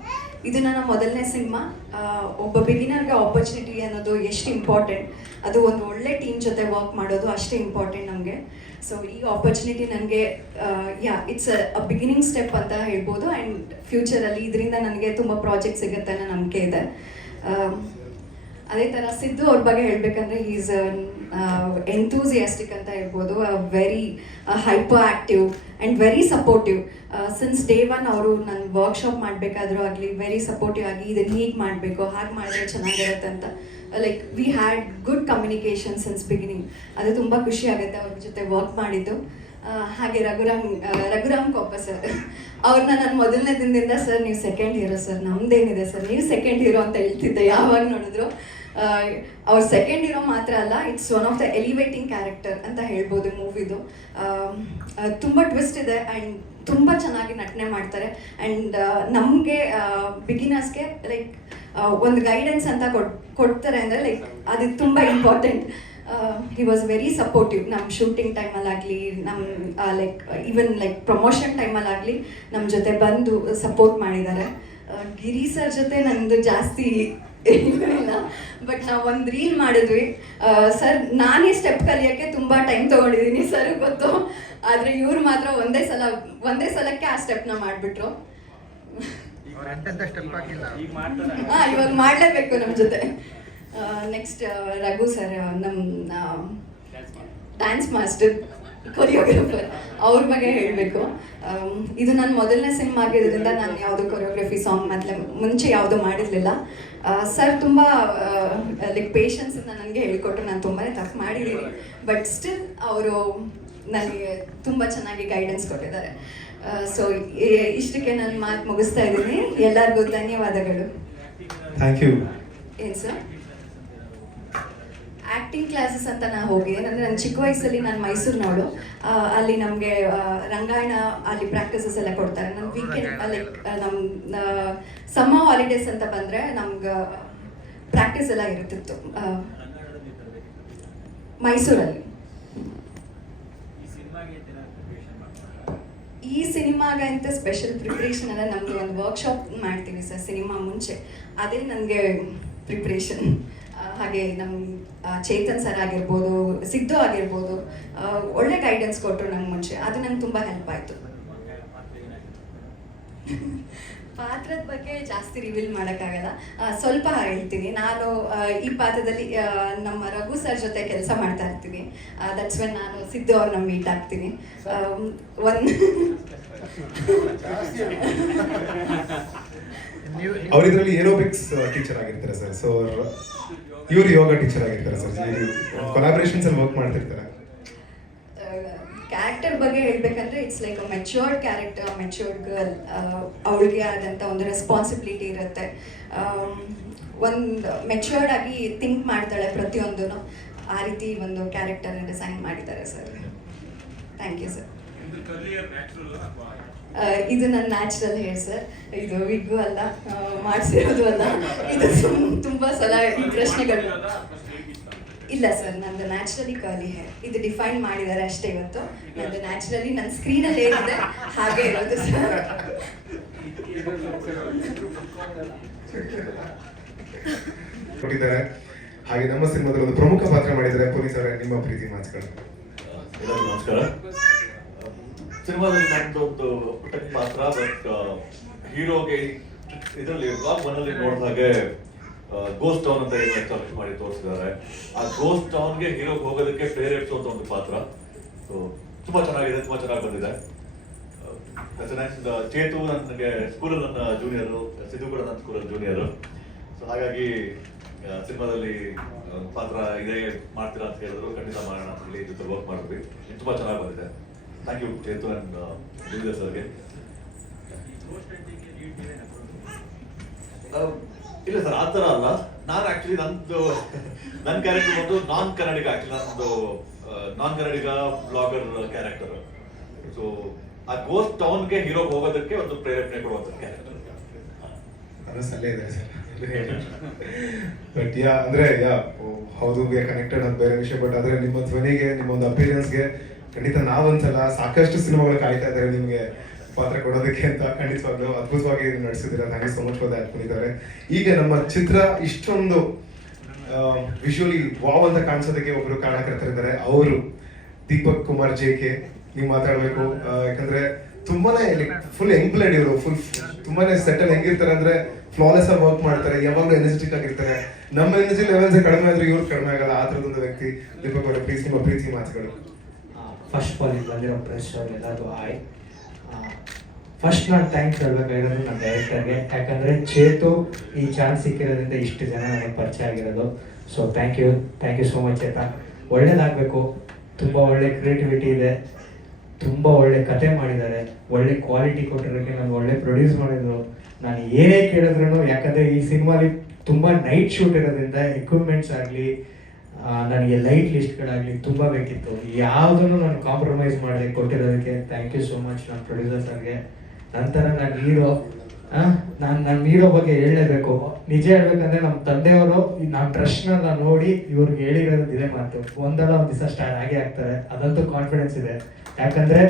ಇದು ನನ್ನ ಮೊದಲನೇ ಸಿನಿಮಾ. ಒಬ್ಬ ಬಿಗಿನರ್ಗೆ ಆಪರ್ಚುನಿಟಿ ಅನ್ನೋದು ಎಷ್ಟು ಇಂಪಾರ್ಟೆಂಟ್, ಅದು ಒಂದು ಒಳ್ಳೆ ಟೀಮ್ ಜೊತೆ ವರ್ಕ್ ಮಾಡೋದು ಅಷ್ಟೇ ಇಂಪಾರ್ಟೆಂಟ್ ನಮಗೆ. ಸೊ ಈ ಆಪರ್ಚುನಿಟಿ ನನಗೆ ಇಟ್ಸ್ ಅ ಬಿಗಿನಿಂಗ್ ಸ್ಟೆಪ್ ಅಂತ ಹೇಳ್ಬೋದು. ಆ್ಯಂಡ್ ಫ್ಯೂಚರಲ್ಲಿ ಇದರಿಂದ ನನಗೆ ತುಂಬ ಪ್ರಾಜೆಕ್ಟ್ ಸಿಗುತ್ತೆ ಅನ್ನೋ ನಂಬಿಕೆ ಇದೆ. ಅದೇ ಥರ ಸಿದ್ದು ಅವ್ರ ಬಗ್ಗೆ ಹೇಳಬೇಕಂದ್ರೆ ಈಸ್ ಎಂಥೂಸಿಯಾಸ್ಟಿಕ್ ಅಂತ ಹೇಳ್ಬೋದು, very hyper active and very supportive. Since day one ಅವರು ನನ್ನ ವರ್ಕ್ಶಾಪ್ ಮಾಡಬೇಕಾದ್ರೂ ಆಗಲಿ ವೆರಿ ಸಪೋರ್ಟಿವ್ ಆಗಿ ಇದನ್ನು ಹೀಗೆ ಮಾಡಬೇಕು, ಹಾಗೆ ಮಾಡಿದ್ರೆ ಚೆನ್ನಾಗಿರುತ್ತೆ ಅಂತ. Like we had good communication since beginning. ಅದು ತುಂಬ ಖುಷಿ ಆಗುತ್ತೆ ಅವ್ರ ಜೊತೆ ವರ್ಕ್ ಮಾಡಿದ್ದು. ಹಾಗೆ ರಘುರಾಮ್ ಕೊಪ್ಪ ಸರ್, ಅವ್ರನ್ನ ನಾನು ಮೊದಲನೇ ದಿನದಿಂದ ಸರ್ ನೀವು ಸೆಕೆಂಡ್ ಹೀರೋ ಸರ್, ನಮ್ದೇನಿದೆ ಸರ್ ನೀವು ಸೆಕೆಂಡ್ ಹೀರೋ ಅಂತ ಹೇಳ್ತಿದ್ದೆ ಯಾವಾಗ ನೋಡಿದ್ರು. ಅವ್ರ ಸೆಕೆಂಡ್ ಹೀರೋ ಮಾತ್ರ ಅಲ್ಲ, it's one of the elevating character ಅಂತ ಹೇಳ್ಬೋದು ಮೂವಿದು. ತುಂಬ ಟ್ವಿಸ್ಟ್ ಇದೆ ಆ್ಯಂಡ್ ತುಂಬ ಚೆನ್ನಾಗಿ ನಟನೆ ಮಾಡ್ತಾರೆ. ಆ್ಯಂಡ್ ನಮಗೆ ಬಿಗಿನರ್ಸ್ಗೆ ಲೈಕ್ ಒಂದು ಗೈಡೆನ್ಸ್ ಅಂತ ಕೊಡ್ತಾರೆ ಅಂದರೆ ಲೈಕ್ ಅದು ತುಂಬ important. He was very supportive. ನಮ್ಮ ಶೂಟಿಂಗ್ ಟೈಮಲ್ಲಾಗಲಿ, ನಮ್ಮ ಲೈಕ್ ಈವನ್ ಲೈಕ್ ಪ್ರಮೋಷನ್ ಟೈಮಲ್ಲಾಗಲಿ ನಮ್ಮ ಜೊತೆ ಬಂದು ಸಪೋರ್ಟ್ ಮಾಡಿದ್ದಾರೆ. ಗಿರಿ ಸರ್ ಜೊತೆ ನಂದು ಜಾಸ್ತಿ ಇಲ್ಲ, ಬಟ್ ನಾವು ಒಂದು ರೀಲ್ ಮಾಡಿದ್ವಿ ಸರ್. ನಾನೇ ಸ್ಟೆಪ್ ಕಲಿಯೋಕ್ಕೆ ತುಂಬ ಟೈಮ್ ತೊಗೊಂಡಿದ್ದೀನಿ ಸರ್ ಗೊತ್ತು, ಆದರೆ ಇವ್ರು ಮಾತ್ರ ಒಂದೇ ಸಲಕ್ಕೆ ಆ ಸ್ಟೆಪ್ನ ಮಾಡಿಬಿಟ್ರು. ಸ್ಟೆಪ್ ಹಾಕಿಲ್ಲ, ಇವಾಗ ಮಾಡಲೇಬೇಕು ನಮ್ಮ ಜೊತೆ. ನೆಕ್ಸ್ಟ್ ರಘು ಸರ್, ನಮ್ಮ ಡ್ಯಾನ್ಸ್ ಮಾಸ್ಟರ್, ಕೊರಿಯೋಗ್ರಾಫರ್, ಅವ್ರ ಬಗ್ಗೆ ಹೇಳಬೇಕು. ಇದು ನನ್ನ ಮೊದಲನೇ ಸಿನಿಮಾ ಆಗಿರೋದ್ರಿಂದ ನಾನು ಯಾವುದೋ ಕೊರಿಯೋಗ್ರಫಿ ಸಾಂಗ್ ಮುಂಚೆ ಯಾವುದೂ ಮಾಡಿರಲಿಲ್ಲ. ಸರ್ ತುಂಬ ಲೈಕ್ ಪೇಷನ್ಸಿಂದ ನನಗೆ ಹೇಳ್ಕೊಟ್ರು. ನಾನು ತುಂಬಾ ತಪ್ಪು ಮಾಡಿದ್ದೀನಿ, ಬಟ್ ಸ್ಟಿಲ್ ಅವರು ನನಗೆ ತುಂಬ ಚೆನ್ನಾಗಿ ಗೈಡೆನ್ಸ್ ಕೊಟ್ಟಿದ್ದಾರೆ. ಸೊ ಇಷ್ಟಕ್ಕೆ ನಾನು ಮಾತು ಮುಗಿಸ್ತಾ ಇದ್ದೀನಿ. ಎಲ್ಲರಿಗೂ ಧನ್ಯವಾದಗಳು. Thank you. ಏನು ಸರ್, ಆ್ಯಕ್ಟಿಂಗ್ ಕ್ಲಾಸಸ್ ಅಂತ ನಾನು ಹೋಗಿ, ಅಂದರೆ ನನ್ನ ಚಿಕ್ಕ ವಯಸ್ಸಲ್ಲಿ ನಾನು ಮೈಸೂರಿನವಳು. ಅಲ್ಲಿ ನಮಗೆ ರಂಗಾಯಣ ಅಲ್ಲಿ ಪ್ರಾಕ್ಟೀಸಸ್ ಎಲ್ಲ ಕೊಡ್ತಾರೆ. ನಮ್ಮ ವೀಕೆಂಡ್ ಲೈಕ್ ನಮ್ಮ ಸಮ್ಮರ್ ಹಾಲಿಡೇಸ್ ಅಂತ ಬಂದರೆ ನಮ್ಗೆ ಪ್ರಾಕ್ಟೀಸ್ ಎಲ್ಲ ಇರುತ್ತಿತ್ತು ಮೈಸೂರಲ್ಲಿ. ಈ ಸಿನಿಮಾಗೆ ಅಂತ ಸ್ಪೆಷಲ್ ಪ್ರಿಪ್ರೇಷನ್ ಎಲ್ಲ ನಮಗೆ ಒಂದು ವರ್ಕ್ಶಾಪ್ ಮಾಡ್ತೀವಿ ಸರ್ ಸಿನಿಮಾ ಮುಂಚೆ, ಅದೇ ನನಗೆ ಪ್ರಿಪ್ರೇಷನ್. ಹಾಗೆ ನಮ್ಮ ಚೇತನ್ ಸರ್ ಆಗಿರ್ಬೋದು, ಸಿದ್ದು ಆಗಿರ್ಬೋದು, ಒಳ್ಳೆ ಗೈಡೆನ್ಸ್ ಕೊಟ್ಟರು ನಂಗೆ ಮುಂಚೆ. ಅದು ನಂಗೆ ತುಂಬ ಹೆಲ್ಪ್ ಆಯಿತು. ಪಾತ್ರದ ಬಗ್ಗೆ ಜಾಸ್ತಿ ರಿವೀಲ್ ಮಾಡೋಕ್ಕಾಗಲ್ಲ, ಸ್ವಲ್ಪ ಹೇಳ್ತೀನಿ. ನಾನು ಈ ಪಾತ್ರದಲ್ಲಿ ನಮ್ಮ ರಘು ಸರ್ ಜೊತೆ ಕೆಲಸ ಮಾಡ್ತಾ ಇರ್ತೀನಿ. ದಟ್ಸ್ ವೆನ್ ನಾನು ಸಿದ್ದು ಅವ್ರನ್ನ ಮೀಟ್ ಆಗ್ತೀನಿ. ಅವರಿದ್ರಲ್ಲಿ ಏರೋಬಿಕ್ಸ್ ಟೀಚರ್ ಆಗಿರ್ತಾರೆ ಸರ್. ಸೊ ಇವ್ರು ಯೋಗ ಟೀಚರ್ ಆಗಿರ್ತಾರೆ ಸರ್. ಕೊಲಾಬ್ರೇಷನ್ಸ್ ಅಲ್ಲಿ ವರ್ಕ್ ಮಾಡ್ತಿರ್ತಾರೆ. ಕ್ಯಾರೆಕ್ಟರ್ ಬಗ್ಗೆ ಹೇಳ್ಬೇಕಂದ್ರೆ it's like a matured character, matured girl. ಅವಳಿಗೆ ಆದಂಥ ಒಂದು ರೆಸ್ಪಾನ್ಸಿಬಿಲಿಟಿ ಇರುತ್ತೆ. ಒಂದು ಮೆಚ್ಯೂರ್ಡ್ ಆಗಿ ಥಿಂಕ್ ಮಾಡ್ತಾಳೆ ಪ್ರತಿಯೊಂದೂ. ಆ ರೀತಿ ಒಂದು ಕ್ಯಾರೆಕ್ಟರ್ನ ಡಿಸೈನ್ ಮಾಡಿದ್ದಾರೆ ಸರ್. Thank you sir. ಇದು ನನ್ನ ನ್ಯಾಚುರಲ್ ಹೇರ್ ಸರ್. ಇದು ವಿಗ್ಗು ಅಲ್ಲ, ಮಾಡಿಸಿರೋದು ಅಲ್ಲ. ಇದು ತುಂಬ ಸಲ ಈ ಪ್ರಶ್ನೆಗಳು. ಇಲ್ಲ ಸರ್, ನಂದು ನ್ಯಾಚುರಲಿ ಕರ್ಲಿ ಹೇರ್. ಇದು ಡಿಫೈನ್ ಮಾಡಿದ್ದಾರೆ ಅಷ್ಟೇ ಇವತ್ತು. ನಂದು ನ್ಯಾಚುರಲಿ ನನ್ನ ಸ್ಕ್ರೀನಲ್ಲಿ ಏನಿದೆ ಹಾಗೆ ಇರೋದು ಸರ್. ಕೊಟ್ಟಿದ್ದಾರೆ. ಹಾಗೆ ನಮ್ಮ ಸಿನಿಮಾದಲ್ಲಿ ಒಂದು ಪ್ರಮುಖ ಪಾತ್ರ ಮಾಡಿದ್ದಾರೆ. ಪೊಲೀಸ್ ಅವರೇ, ನಿಮ್ಮ ಪ್ರೀತಿ ಮಾತುಗಳು. ಎಲ್ಲರಿಗೂ ನಮಸ್ಕಾರ. ಸಿನಿಮಾದಲ್ಲಿ ನಂದು ಒಂದು ಪುಟ್ಟ ಪಾತ್ರ, ಬಟ್ ಹೀರೋಗೆ ಇದರಲ್ಲಿ ಬ್ಲಾಗ್ ಒನ್ನಲ್ಲಿ ನೋಡಿದ ಹಾಗೆ ಗೋಸ್ಟ್ ಟೌನ್ ಅಂತ ಏನು ಎಸ್ಟಾಬ್ಲಿಷ್ ಮಾಡಿ ತೋರಿಸಿದ್ದಾರೆ. ಆ ಗೋಸ್ಟ್ ಟೌನ್ಗೆ ಹೀರೋಗೆ ಹೋಗೋದಕ್ಕೆ ಪ್ರೇರೇಪಿಸುವಂತ ಒಂದು ಪಾತ್ರ. ಸೊ ತುಂಬಾ ಚೆನ್ನಾಗಿದೆ, ತುಂಬಾ ಚೆನ್ನಾಗಿ ಬಂದಿದೆ. ಚೇತು ನನಗೆ ಸ್ಕೂಲಲ್ಲಿ ನನ್ನ ಜೂನಿಯರು, ಸಿದ್ದು ಕೂಡ ನನ್ನ ಸ್ಕೂಲಲ್ಲಿ ಜೂನಿಯರು. ಸೊ ಹಾಗಾಗಿ ಸಿನಿಮಾದಲ್ಲಿ ಪಾತ್ರ ಇದೇ ಮಾಡ್ತೀರಾ ಅಂತ ಹೇಳಿದ್ರು. ಖಂಡಿತ ಮಾಡೋಣ ಅಂತ ಹೇಳಿ ಜೊತೆ ವರ್ಕ್ ಮಾಡಿದ್ವಿ. ತುಂಬಾ ಚೆನ್ನಾಗಿ ಬಂದಿದೆ. Thank you Chethu and junior ಸರ್ಗೆ. ಇಲ್ಲ ಸರ್, ಆ ಥರ ಅಲ್ಲ. ನಾನು ಆಕ್ಚುಲಿ ನನ್ನ ಕ್ಯಾರೆಕ್ಟರ್ ಬಂದು ನಾನ್ ಕನ್ನಡಿಗ. ಆಕ್ಚುಲಿ ನಂದು ನಾನ್ ಕನ್ನಡಿಗ ಬ್ಲಾಗರ್ ಕ್ಯಾರೆಕ್ಟರ್. ಸೊ ಆ ಗೋಸ್ಟ್ ಟೌನ್ಗೆ ಹೀರೋಗೆ ಹೋಗೋದಕ್ಕೆ ಒಂದು ಪ್ರೇರೇಪಣೆ ಕೊಡುವಂತ ಕ್ಯಾರೆಕ್ಟರ್. ಅಲ್ಲೇ ಇದೆ ಸರ್. ಬಟ್ ಅಂದ್ರೆ ಹೌದು, ವಿ ಆರ್ ಕನೆಕ್ಟೆಡ್ ಅಂತ ಬೇರೆ ವಿಷಯ. ಬಟ್ ಆದ್ರೆ ನಿಮ್ಮ ಧ್ವನಿಗೆ, ನಿಮ್ಮ ಒಂದು ಅಪಿರಿಯನ್ಸ್ಗೆ ಖಂಡಿತ ನಾವೊಂದ್ಸಲ ಸಾಕಷ್ಟು ಸಿನಿಮಾಗಳು ಕಾಯ್ತಾ ಇದ್ದಾರೆ ನಿಮಗೆ ಪಾತ್ರ ಕೊಡೋದಕ್ಕೆ ಅಂತ. ಖಂಡಿತವಾಗ್ಲೂ ಅದ್ಭುತವಾಗಿ ನಡೆಸಿದ್ದೀರಾ. Thank you so much for that Puneeth. ಈಗ ನಮ್ಮ ಚಿತ್ರ ಇಷ್ಟೊಂದು ವಿಜುವಲಿ ವಾವ್ ಅಂತ ಕಾಣಿಸೋದಕ್ಕೆ ಒಬ್ರು ಕಾರಣಕರ್ತರಿದ್ದಾರೆ. ಅವರು ದೀಪಕ್ ಕುಮಾರ್ JK. ನೀವು ಮಾತಾಡ್ಬೇಕು, ಯಾಕಂದ್ರೆ ತುಂಬಾನೇ ಫುಲ್ ಎಂಪ್ಲಾಯ್ಡ್ ಇವರು. ಫುಲ್ ತುಂಬಾನೇ ಸೆಟಲ್. ಹೆಂಗಿರ್ತಾರೆ ಅಂದ್ರೆ ಫ್ಲಾಲೆಸ್ ಆಗಿ ವರ್ಕ್ ಮಾಡ್ತಾರೆ, ಯಾವಾಗಲೂ ಎನರ್ಜೆಟಿಕ್ ಆಗಿರ್ತಾರೆ. ನಮ್ಮ ಎನರ್ಜಿ ಲೆವೆಲ್ಸ್ ಕಡಿಮೆ ಆದ್ರೆ ಇವ್ರು ಕಡಿಮೆ ಆಗಲ್ಲ. ಆ ಥರದೊಂದು ವ್ಯಕ್ತಿ ದೀಪಕ್ ಅವರ ಪ್ರೀತಿ ಮಾತುಗಳು. ಫಸ್ಟ್ ಆಫ್ ಆಲ್ ಇಲ್ಲಿ ಬಂದಿರೋ ಪ್ರೆಸ್ ಅವ್ರಿಗೆಲ್ಲರಿಗೂ ಹಾಯ್. ಫಸ್ಟ್ ನಾನು ಥ್ಯಾಂಕ್ಸ್ ಹೇಳ್ಬೇಕಾಗಿರೋದು ನಮ್ಮ ಡೈರೆಕ್ಟರ್ಗೆ, ಯಾಕಂದರೆ ಚೇತು ಈ ಚಾನ್ಸ್ ಸಿಕ್ಕಿರೋದ್ರಿಂದ ಇಷ್ಟು ಜನ ನನಗೆ ಪರಿಚಯ ಆಗಿರೋದು. So thank you so much ಚೇತ. ಒಳ್ಳೇದಾಗಬೇಕು. ತುಂಬ ಒಳ್ಳೆ ಕ್ರಿಯೇಟಿವಿಟಿ ಇದೆ, ತುಂಬ ಒಳ್ಳೆ ಕತೆ ಮಾಡಿದ್ದಾರೆ, ಒಳ್ಳೆ ಕ್ವಾಲಿಟಿ ಕೊಟ್ಟಿರೋಕ್ಕೆ ನಾನು ಒಳ್ಳೆ ಪ್ರೊಡ್ಯೂಸ್ ಮಾಡಿದ್ರು. ನಾನು ಏನೇ ಕೇಳಿದ್ರು, ಯಾಕಂದರೆ ಈ ಸಿನಿಮಾಲಿ ತುಂಬ ನೈಟ್ ಶೂಟ್ ಇರೋದ್ರಿಂದ ಎಕ್ವಿಪ್ಮೆಂಟ್ಸ್ ಆಗಲಿ ನನಗೆ ಲೈಟ್ ಲಿಸ್ಟ್ಗಳಾಗಲಿ ತುಂಬ ಬೇಕಿತ್ತು. ಯಾವುದನ್ನು ನಾನು ಕಾಂಪ್ರಮೈಸ್ ಮಾಡಿದೆ ಕೊಟ್ಟಿರೋದಕ್ಕೆ ಥ್ಯಾಂಕ್ ಯು ಸೋ ಮಚ್ ನಮ್ಮ ಪ್ರೊಡ್ಯೂಸರ್ ಸರ್ಗೆ. ನಂತರ ನಾನು ನನ್ನ ಹೀರೋ ಬಗ್ಗೆ ಹೇಳಲೇಬೇಕು. ನಿಜ ಹೇಳ್ಬೇಕಂದ್ರೆ ನಮ್ಮ ತಂದೆಯವರು ನಮ್ಮ ಟ್ರಸ್ಟ್ನ ನೋಡಿ ಇವ್ರಿಗೆ ಹೇಳಿರೋದು ಇದೇ ಮಾತು, ಒಂದಲ್ಲ ಒಂದು ದಿವಸ ಸ್ಟಾರ್ಟ್ ಆಗೇ ಆಗ್ತಾರೆ, ಅದಂತೂ ಕಾನ್ಫಿಡೆನ್ಸ್ ಇದೆ. ಯಾಕಂದ್ರೆ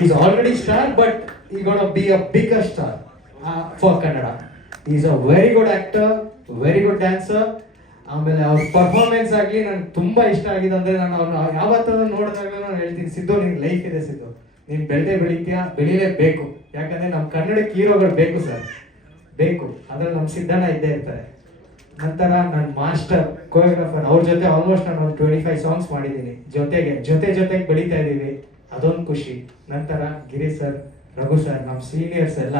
is already star, but he gonna be a bigger star for Kannada. Is a very good actor, very good dancer. ಆಮೇಲೆ ಅವ್ರ ಪರ್ಫಾರ್ಮೆನ್ಸ್ ಆಗಲಿ ನನಗೆ ತುಂಬ ಇಷ್ಟ ಆಗಿದೆ. ಅಂದರೆ ನಾನು ಅವ್ರನ್ನ ಯಾವತ್ತೂ ನೋಡಿದಾಗಲೂ ನಾನು ಹೇಳ್ತೀನಿ, ಸಿದ್ದು ನಿನ್ಗೆ ಲೈಫ್ ಇದೆ ಸಿದ್ದು, ನೀನು ಬೆಳೀಲೇಬೇಕು. ಯಾಕಂದರೆ ನಮ್ಮ ಕನ್ನಡಕ್ಕೆ ಹೀರೋಗಳು ಬೇಕು ಸರ್, ಬೇಕು. ಅದ್ರಲ್ಲಿ ನಮ್ಮ ಸಿದ್ಧನ ಇದ್ದೇ ಇರ್ತಾರೆ. ನಂತರ ನನ್ನ ಮಾಸ್ಟರ್ ಕೊರಿಯೋಗ್ರಾಫರ್, ಅವ್ರ ಜೊತೆ ಆಲ್ಮೋಸ್ಟ್ ನಾನು ಒಂದು 25 ಸಾಂಗ್ಸ್ ಮಾಡಿದ್ದೀನಿ. ಜೊತೆಗೆ ಬೆಳೀತಾ ಇದ್ದೀವಿ, ಅದೊಂದು ಖುಷಿ. ನಂತರ ಗಿರಿ ಸರ್, ರಘು ಸರ್, ನಮ್ಮ ಸೀನಿಯರ್ಸ್ ಎಲ್ಲ,